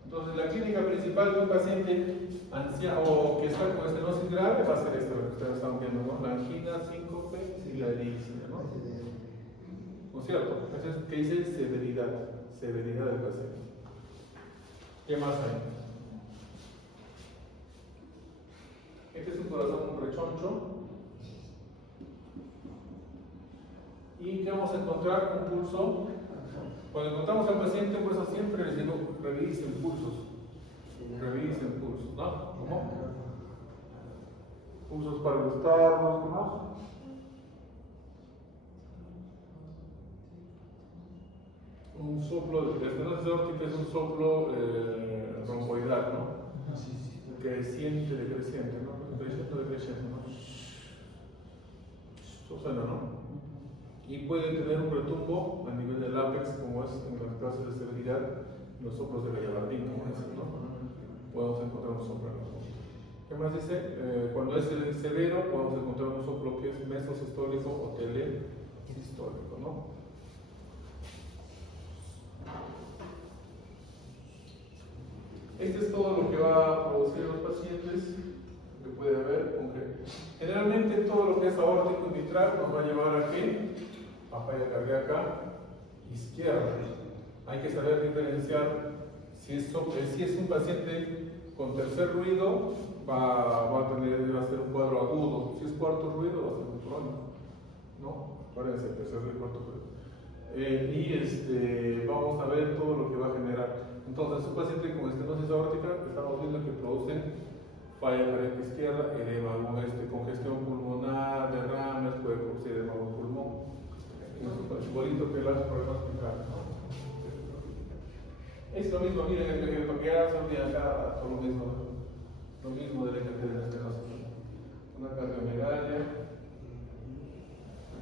Entonces, la clínica principal de un paciente anciano o que está con estenosis grave va a ser esta, lo que ustedes están viendo, ¿no? La angina, síncope y la erisina, ¿no? ¿No es cierto? Eso es que dice severidad del paciente. ¿Qué más hay? Este es un corazón rechoncho. ¿Y qué vamos a encontrar? Un pulso. Cuando encontramos al paciente, pues siempre les digo, revisen pulsos, ¿no? ¿Cómo? Pulsos para gustarnos, ¿qué más? Un soplo, la estenosis aórtica es un soplo romboidal, ¿no? Creciente, decreciente, ¿no? Decreciente, ¿no? Eso suena, ¿no? Y puede tener un retumbo a nivel del ápex, como es en las clases de severidad, los soplos de Gallardín, como dicen, ¿no? Podemos encontrar un soplo. ¿Qué más dice? Cuando es severo, podemos encontrar un soplo que es mesosistólico o telesistólico, ¿no? Este es todo lo que va a producir los pacientes, que puede haber. Generalmente todo lo que es aórtico y mitral nos va a llevar a qué? A falla cardíaca izquierda. Hay que saber diferenciar si es un paciente con tercer ruido, va a ser un cuadro agudo. Si es cuarto ruido, va a ser un crónico, ¿no? Acuérdense, tercer ruido y cuarto ruido. Vamos a ver todo lo que va a generar. Entonces, un paciente con estenosis aórtica, estamos viendo que producen falla cardíaca izquierda, edema, congestión pulmonar, derrames, puede producir edema de pulmón. Igualito que las problemas pulmonares, ¿no? Es lo mismo, miren, el paqueado son de acá, todo lo mismo de la estenosis. Una cardiomegalia,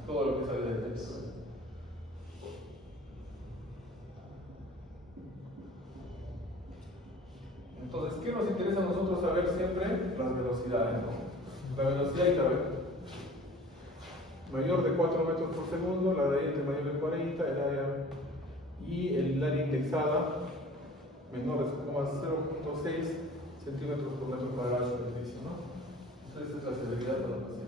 todo lo que sale del texto. Entonces, ¿qué nos interesa a nosotros saber siempre? Las velocidades, ¿no? La velocidad mayor de 4 metros por segundo, la gradiente mayor de 40, y el área indexada menor de 0,6 centímetros por metro cuadrado de superficie, ¿no? Entonces, esa es la severidad de los pacientes.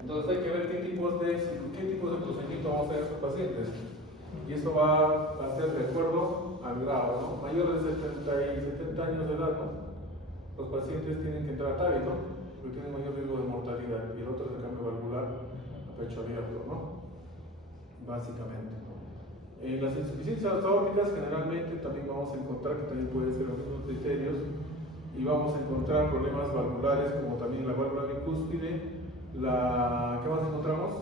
Entonces hay que ver qué tipos de procedimiento vamos a hacer a estos pacientes. Y eso va a ser de acuerdo al grado, ¿no? Mayores de 70 años de edad, ¿no? Los pacientes tienen que entrar a TAVI, ¿no? Porque tienen mayor riesgo de mortalidad. Y el otro es el cambio valvular a pecho abierto, ¿no? básicamente. En las insuficiencias aórticas generalmente también vamos a encontrar que también puede ser los mismos criterios y vamos a encontrar problemas valvulares como también la válvula bicúspide, ¿qué más encontramos?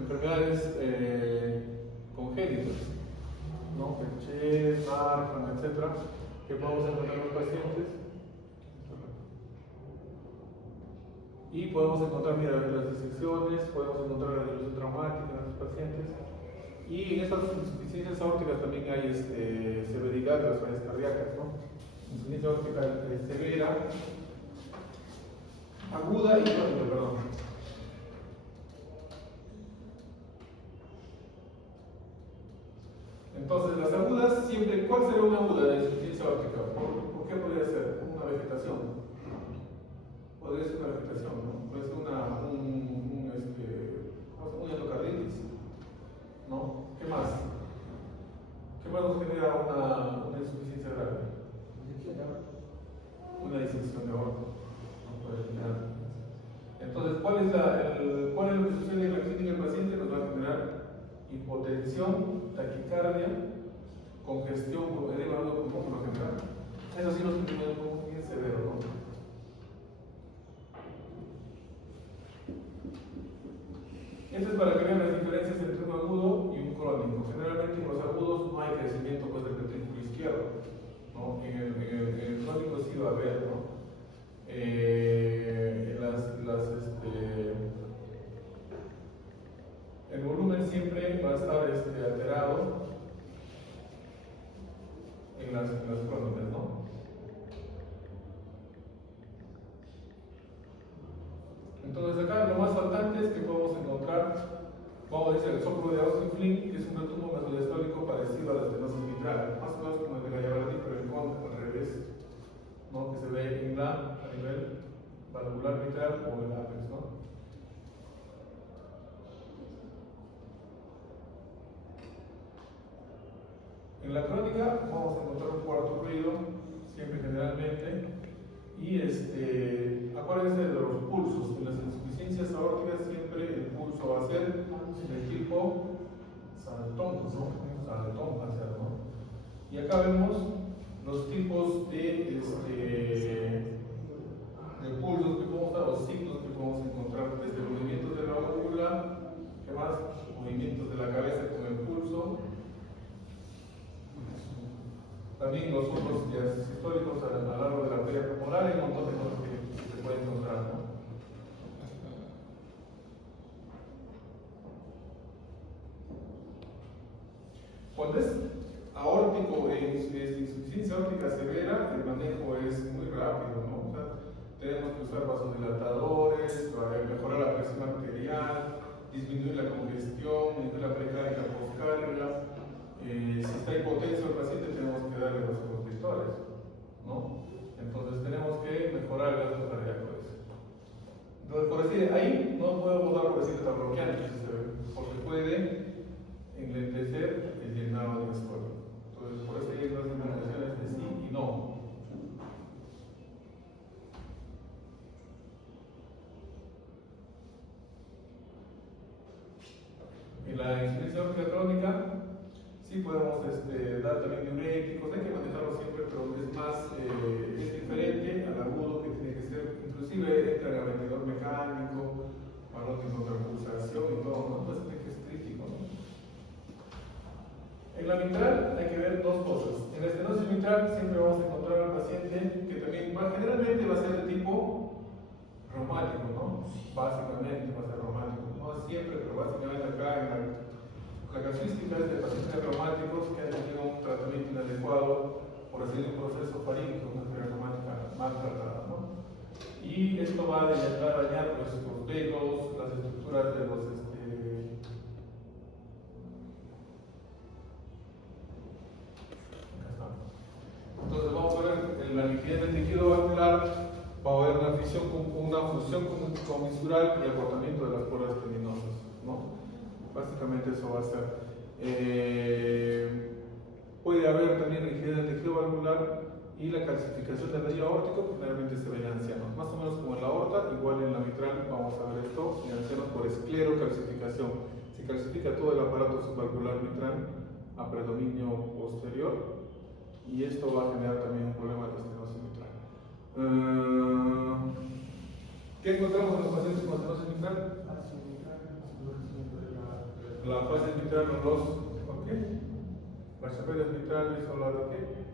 Enfermedades congénitas, ¿no? Bechet, Marfan, etcétera, que podemos encontrar en los pacientes. Y podemos encontrar, mira, las disecciones, podemos encontrar la disolución traumática en los pacientes. Y en estas insuficiencias aórticas también hay severidad de las fallas cardíacas, ¿no? Insuficiencia aórtica severa, aguda y crónica, perdón. Entonces, las agudas siempre, ¿cuál sería una aguda de insuficiencia aórtica? ¿Por qué podría ser? Una vegetación. Podría ser una vegetación, ¿no? Puede ser un endocarditis, ¿no? ¿Qué más? ¿Qué más nos genera una insuficiencia grave? Una disección de aorta. No puede generar. Entonces, ¿cuál es lo que sucede en la clínica del paciente? Nos va a generar hipotensión, taquicardia, congestión por edema de pulmón por lo general. Eso sí nos tiene un bien severo, ¿no? Esto es para que vean las diferencias entre un agudo y un crónico. Generalmente en los agudos no hay crecimiento pues, del ventrículo izquierdo, ¿no? En el crónico sí va a haber, ¿no? El volumen siempre va a estar alterado en las crónicas, ¿no? Entonces acá lo más faltante es que podemos encontrar, vamos a decir, el soplo de Austin Flynn, que es un retumbo mesodiastólico parecido a la estenosis mitral, más o menos como el de Gallaverdi, pero en contra, al revés, ¿no? Que se ve a nivel valvular mitral o el ápex, ¿no? En la crónica vamos a encontrar un cuarto ruido, siempre generalmente, y acuérdense de los pulsos. En las insuficiencias aórticas siempre el pulso va a ser de tipo saltón, ¿no? Saltón va a ser, ¿no? Y acá vemos los tipos de pulsos que podemos dar, o signos que podemos encontrar, desde movimientos de la órbita, ¿qué más? Movimientos de la cabeza con el pulso. También los otros históricos a lo largo de la arteria pulmonar, hay un montón de cosas que se pueden encontrar, ¿no? Cuando es aórtico, insuficiencia aórtica severa, el manejo es muy rápido, ¿no? O sea, tenemos que usar vasodilatadores para mejorar la presión arterial, disminuir la congestión, disminuir la precarga postcarga. Si está hipotenso el paciente, tenemos que darle vasoconstrictores, ¿no? Entonces tenemos que mejorar el gasto cardíaco. Entonces, por decir, ahí no podemos dar por decir bloqueante, porque puede enlentecer el llenado del estómago. Entonces, por eso hay unas indicaciones de sí y no. En la insuficiencia aórtica crónica, sí podemos dar también diuréticos, hay que manejarlo siempre, pero es diferente al agudo que tiene que ser, inclusive entra en el ventilador mecánico, balón de contrapulsación y todo, ¿no? Entonces tiene que ser crítico, ¿no? En la mitral hay que ver dos cosas. En la estenosis mitral siempre vamos a encontrar al paciente que también generalmente va a ser de tipo reumático, ¿no? Básicamente va a ser reumático, no siempre, pero básicamente acá la casuística es de pacientes reumáticos que han tenido un tratamiento inadecuado por así un proceso faríngeo, una enfermedad reumática mal tratada, ¿no? Y esto va a dañar pues, los dedos, las estructuras de los Entonces vamos a ver en la liquidez del tejido valvular, va a haber una fusión comisural y acortamiento de las cuerdas tendinosas, ¿no? Básicamente eso va a ser. Puede haber también rigidez del tejido valvular Y la calcificación del anillo aórtico generalmente se ve en ancianos, más o menos como en la aorta, igual en la mitral vamos a ver esto en ancianos por esclerocalcificación. Se calcifica todo el aparato subvalvular mitral a predominio posterior y esto va a generar también un problema de estenosis mitral. ¿Qué encontramos en los pacientes con estenosis mitral? La fase mitral, los ¿ok? Las arterias mitrales son las de qué?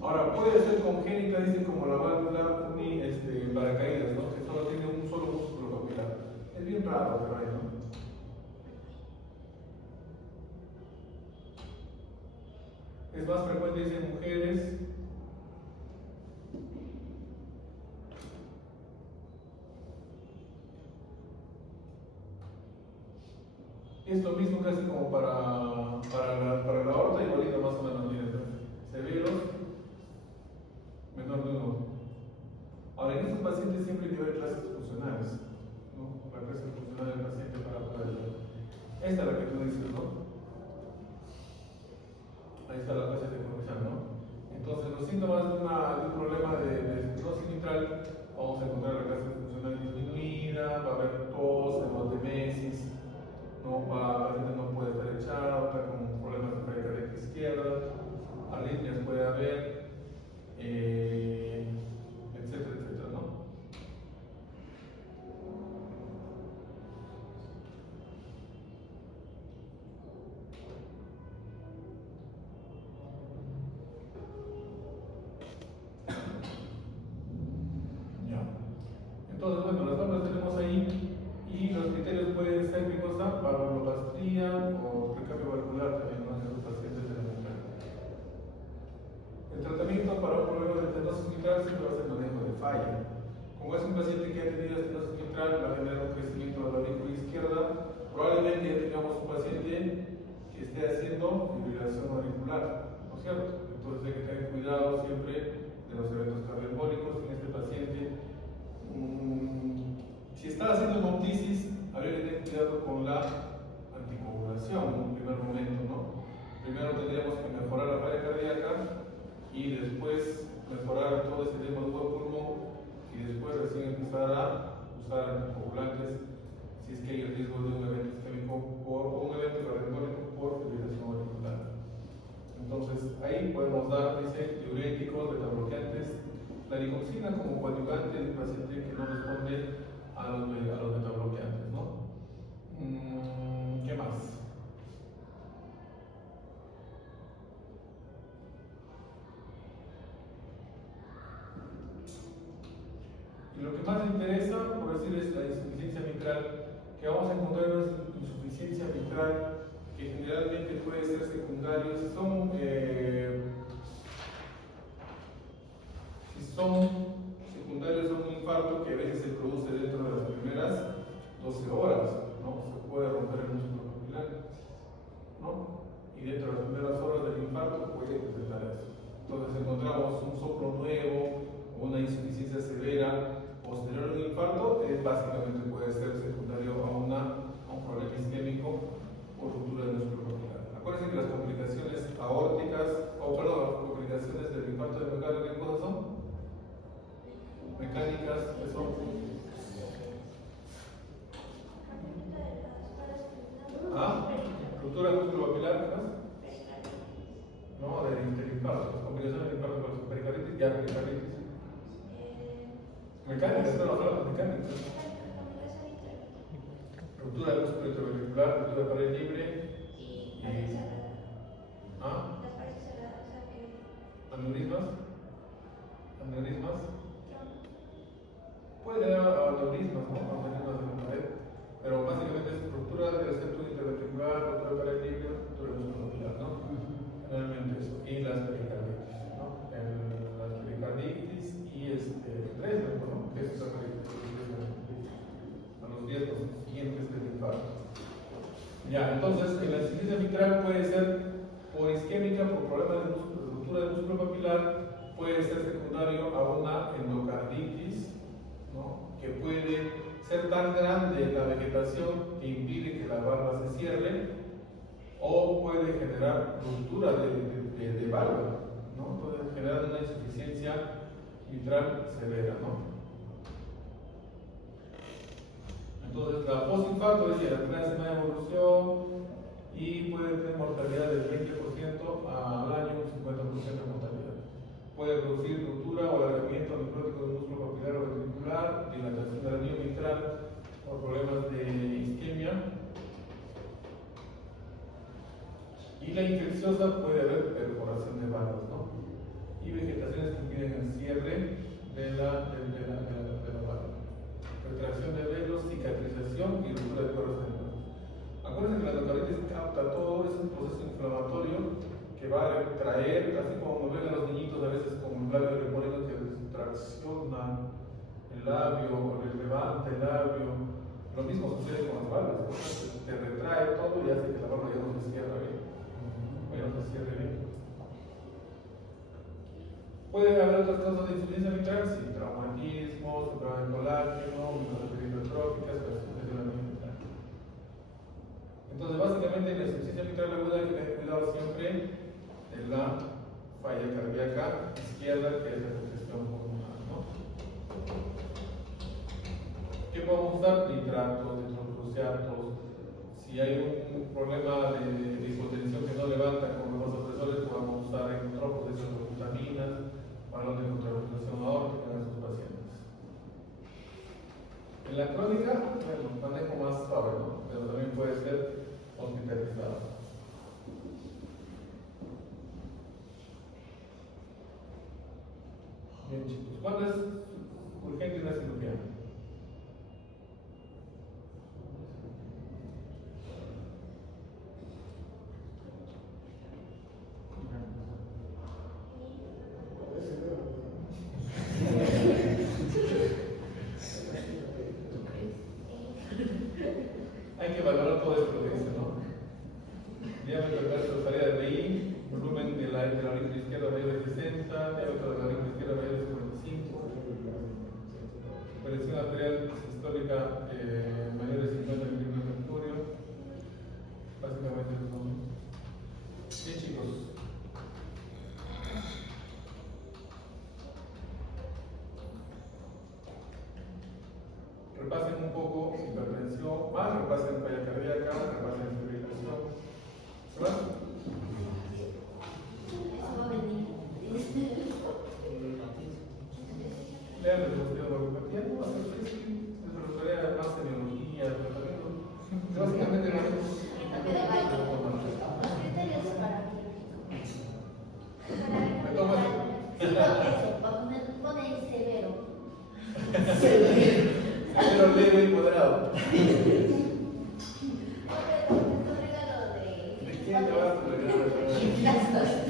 Ahora, puede ser congénita, dicen como la válvula paracaídas, ¿no? Que solo tiene un solo músculo papilar. Es bien raro, pero hay, ¿no? Es más frecuente dice en mujeres. Es lo mismo casi como para la aorta, igualito más o menos, miren, severos, menor de 1. Ahora, en estos pacientes siempre hay que ver clases funcionales, ¿no? La clase funcional del paciente para poder ver. Esta es la que tú dices, ¿no? Ahí está la clase funcional, ¿no? Entonces, los síntomas de un problema de estenosis mitral, vamos a encontrar la clase funcional disminuida, va a haber tos, hematemesis, no va, la gente no puede estar echado, está con problemas de falla cardíaca izquierda, arritmias puede haber, etcétera, etcétera, ¿no? Ya. Entonces, bueno, las normas tenemos ahí. Y los criterios pueden ser qué cosa, valvulopastría o recambio valvular también, ¿no? En los pacientes de la mitral. El tratamiento para un problema de estenosis mitral siempre va a ser manejo de falla. Como es un paciente que ha tenido estenosis mitral, va a generar un crecimiento de la aurícula izquierda, probablemente ya tengamos un paciente que esté haciendo fibrilación auricular, ¿no es cierto? Entonces hay que tener cuidado siempre de los eventos cardioembólicos en este paciente. Si está haciendo hemoptisis, habría que tener cuidado con la anticoagulación en un primer momento, ¿no? Primero tendríamos que mejorar la falla cardíaca y después mejorar todo ese tema de buen pulmón y después recién empezar a usar anticoagulantes si es que hay el riesgo de un evento isquémico o un evento cardioembólico por fibrilación auricular. Entonces ahí podemos dar, dice, diuréticos, betabloqueantes, la digoxina como coadyuvante del paciente que no responde a los betabloqueantes, ¿no? ¿Qué más? Y lo que más interesa, por decir, es la insuficiencia mitral, que vamos a encontrar una insuficiencia mitral que generalmente puede ser secundaria. Si son secundarios a un infarto que a veces se produce dentro de las primeras 12 horas, ¿no? Se puede romper el músculo papilar, ¿no? Y dentro de las primeras horas del infarto puede presentar eso. Entonces encontramos un soplo nuevo o una insuficiencia severa posterior a un infarto, básicamente puede ser secundario a un problema isquémico por ruptura del músculo papilar. Acuérdense que las complicaciones aórticas, las complicaciones del infarto de miocardio, ¿qué cosas son? Mecánicas, ¿qué son? Ruptura del músculo papilar, ¿qué más? No, del infarto, las complicaciones del infarto con pericarditis, ya pericarditis. Mecánicas, no las mecánicas. Ruptura del músculo intraventricular, ruptura de pared libre y aneurismas. Puede haber aneurismas, ¿no? Aneurismas de la pared, pero básicamente es ruptura del centro interventricular, ruptura de pared libre, ruptura del músculo papilar, ¿no? Generalmente eso. Y las pericarditis, ¿no? Las pericarditis y riesgo, ¿no? Que es otra a los riesgos siguientes del infarto. Ya, entonces, en la insuficiencia mitral puede ser por isquémica, por problemas de ruptura del músculo papilar, puede ser secundario a una endocarditis, ¿no? Que puede ser tan grande la vegetación que impide que la válvula se cierre, o puede generar ruptura de válvula, ¿no? Puede generar una insuficiencia mitral severa, ¿no? Entonces, la postinfarto es la primera semana de evolución y puede tener mortalidad del 20% al año, un 50% de mortalidad. Puede producir ruptura o alargamiento necrótico del músculo papilar o ventricular, dilatación del anillo mitral por problemas de isquemia. Y la infecciosa puede haber perforación de vanos, ¿no? Y vegetaciones que impiden el cierre de la válvula. Retracción de velos, cicatrización y ruptura de cuerpos sanguíneos. Acuérdense que la endocarditis capta todo, es un proceso inflamatorio que va a retraer, así como ven a los niñitos a veces con un labio reponiendo que retracciona el labio o le levanta el labio. Lo mismo sucede con las válvulas, ¿no? Te retrae todo y hace que la válvula ya no se cierre bien. Pueden haber otras causas de insuficiencia mitral, sí, traumatismo, problema de colágeno, microarterias hipertróficas, perfusión mitral. Entonces, básicamente, en la insuficiencia mitral aguda hay que tener cuidado siempre de la falla cardíaca izquierda, que es la congestión pulmonar, ¿no? ¿Qué podemos usar? Nitratos, nitrocruciatos. Si hay un problema de hipotensión que no levanta con los vasopresores, podemos usar enotropos de isotoninas, balón de contrarrelación aórtica en esos pacientes. En la crónica, bueno, manejo más suave, ¿no? Pero también puede ser hospitalizado. Bien, chicos, ¿cuándo es urgente una cirugía? Hay que valorar todo esto que dice, ¿no? Diámetro de la salida de BI, volumen de la aurícula izquierda mayor de 60, diámetro de la aurícula izquierda mayor de 45, presión arterial sistólica mayor de 50 milímetros de mercurio. Básicamente eso son. Bien, chicos. Repasen un poco hipertensión, más repasen falla cardíaca, repasen fibrilación. ¿Se va? Eso va a venir. Lean el estudio de neuropatía, no va a ser fácil, es una tarea más semiología, tratamiento. Básicamente no es. Los criterios para Me tomo eso. Pone ahí severo. severo, leve y moderado. Tu regalo de. ¿De quién te vas a regalar?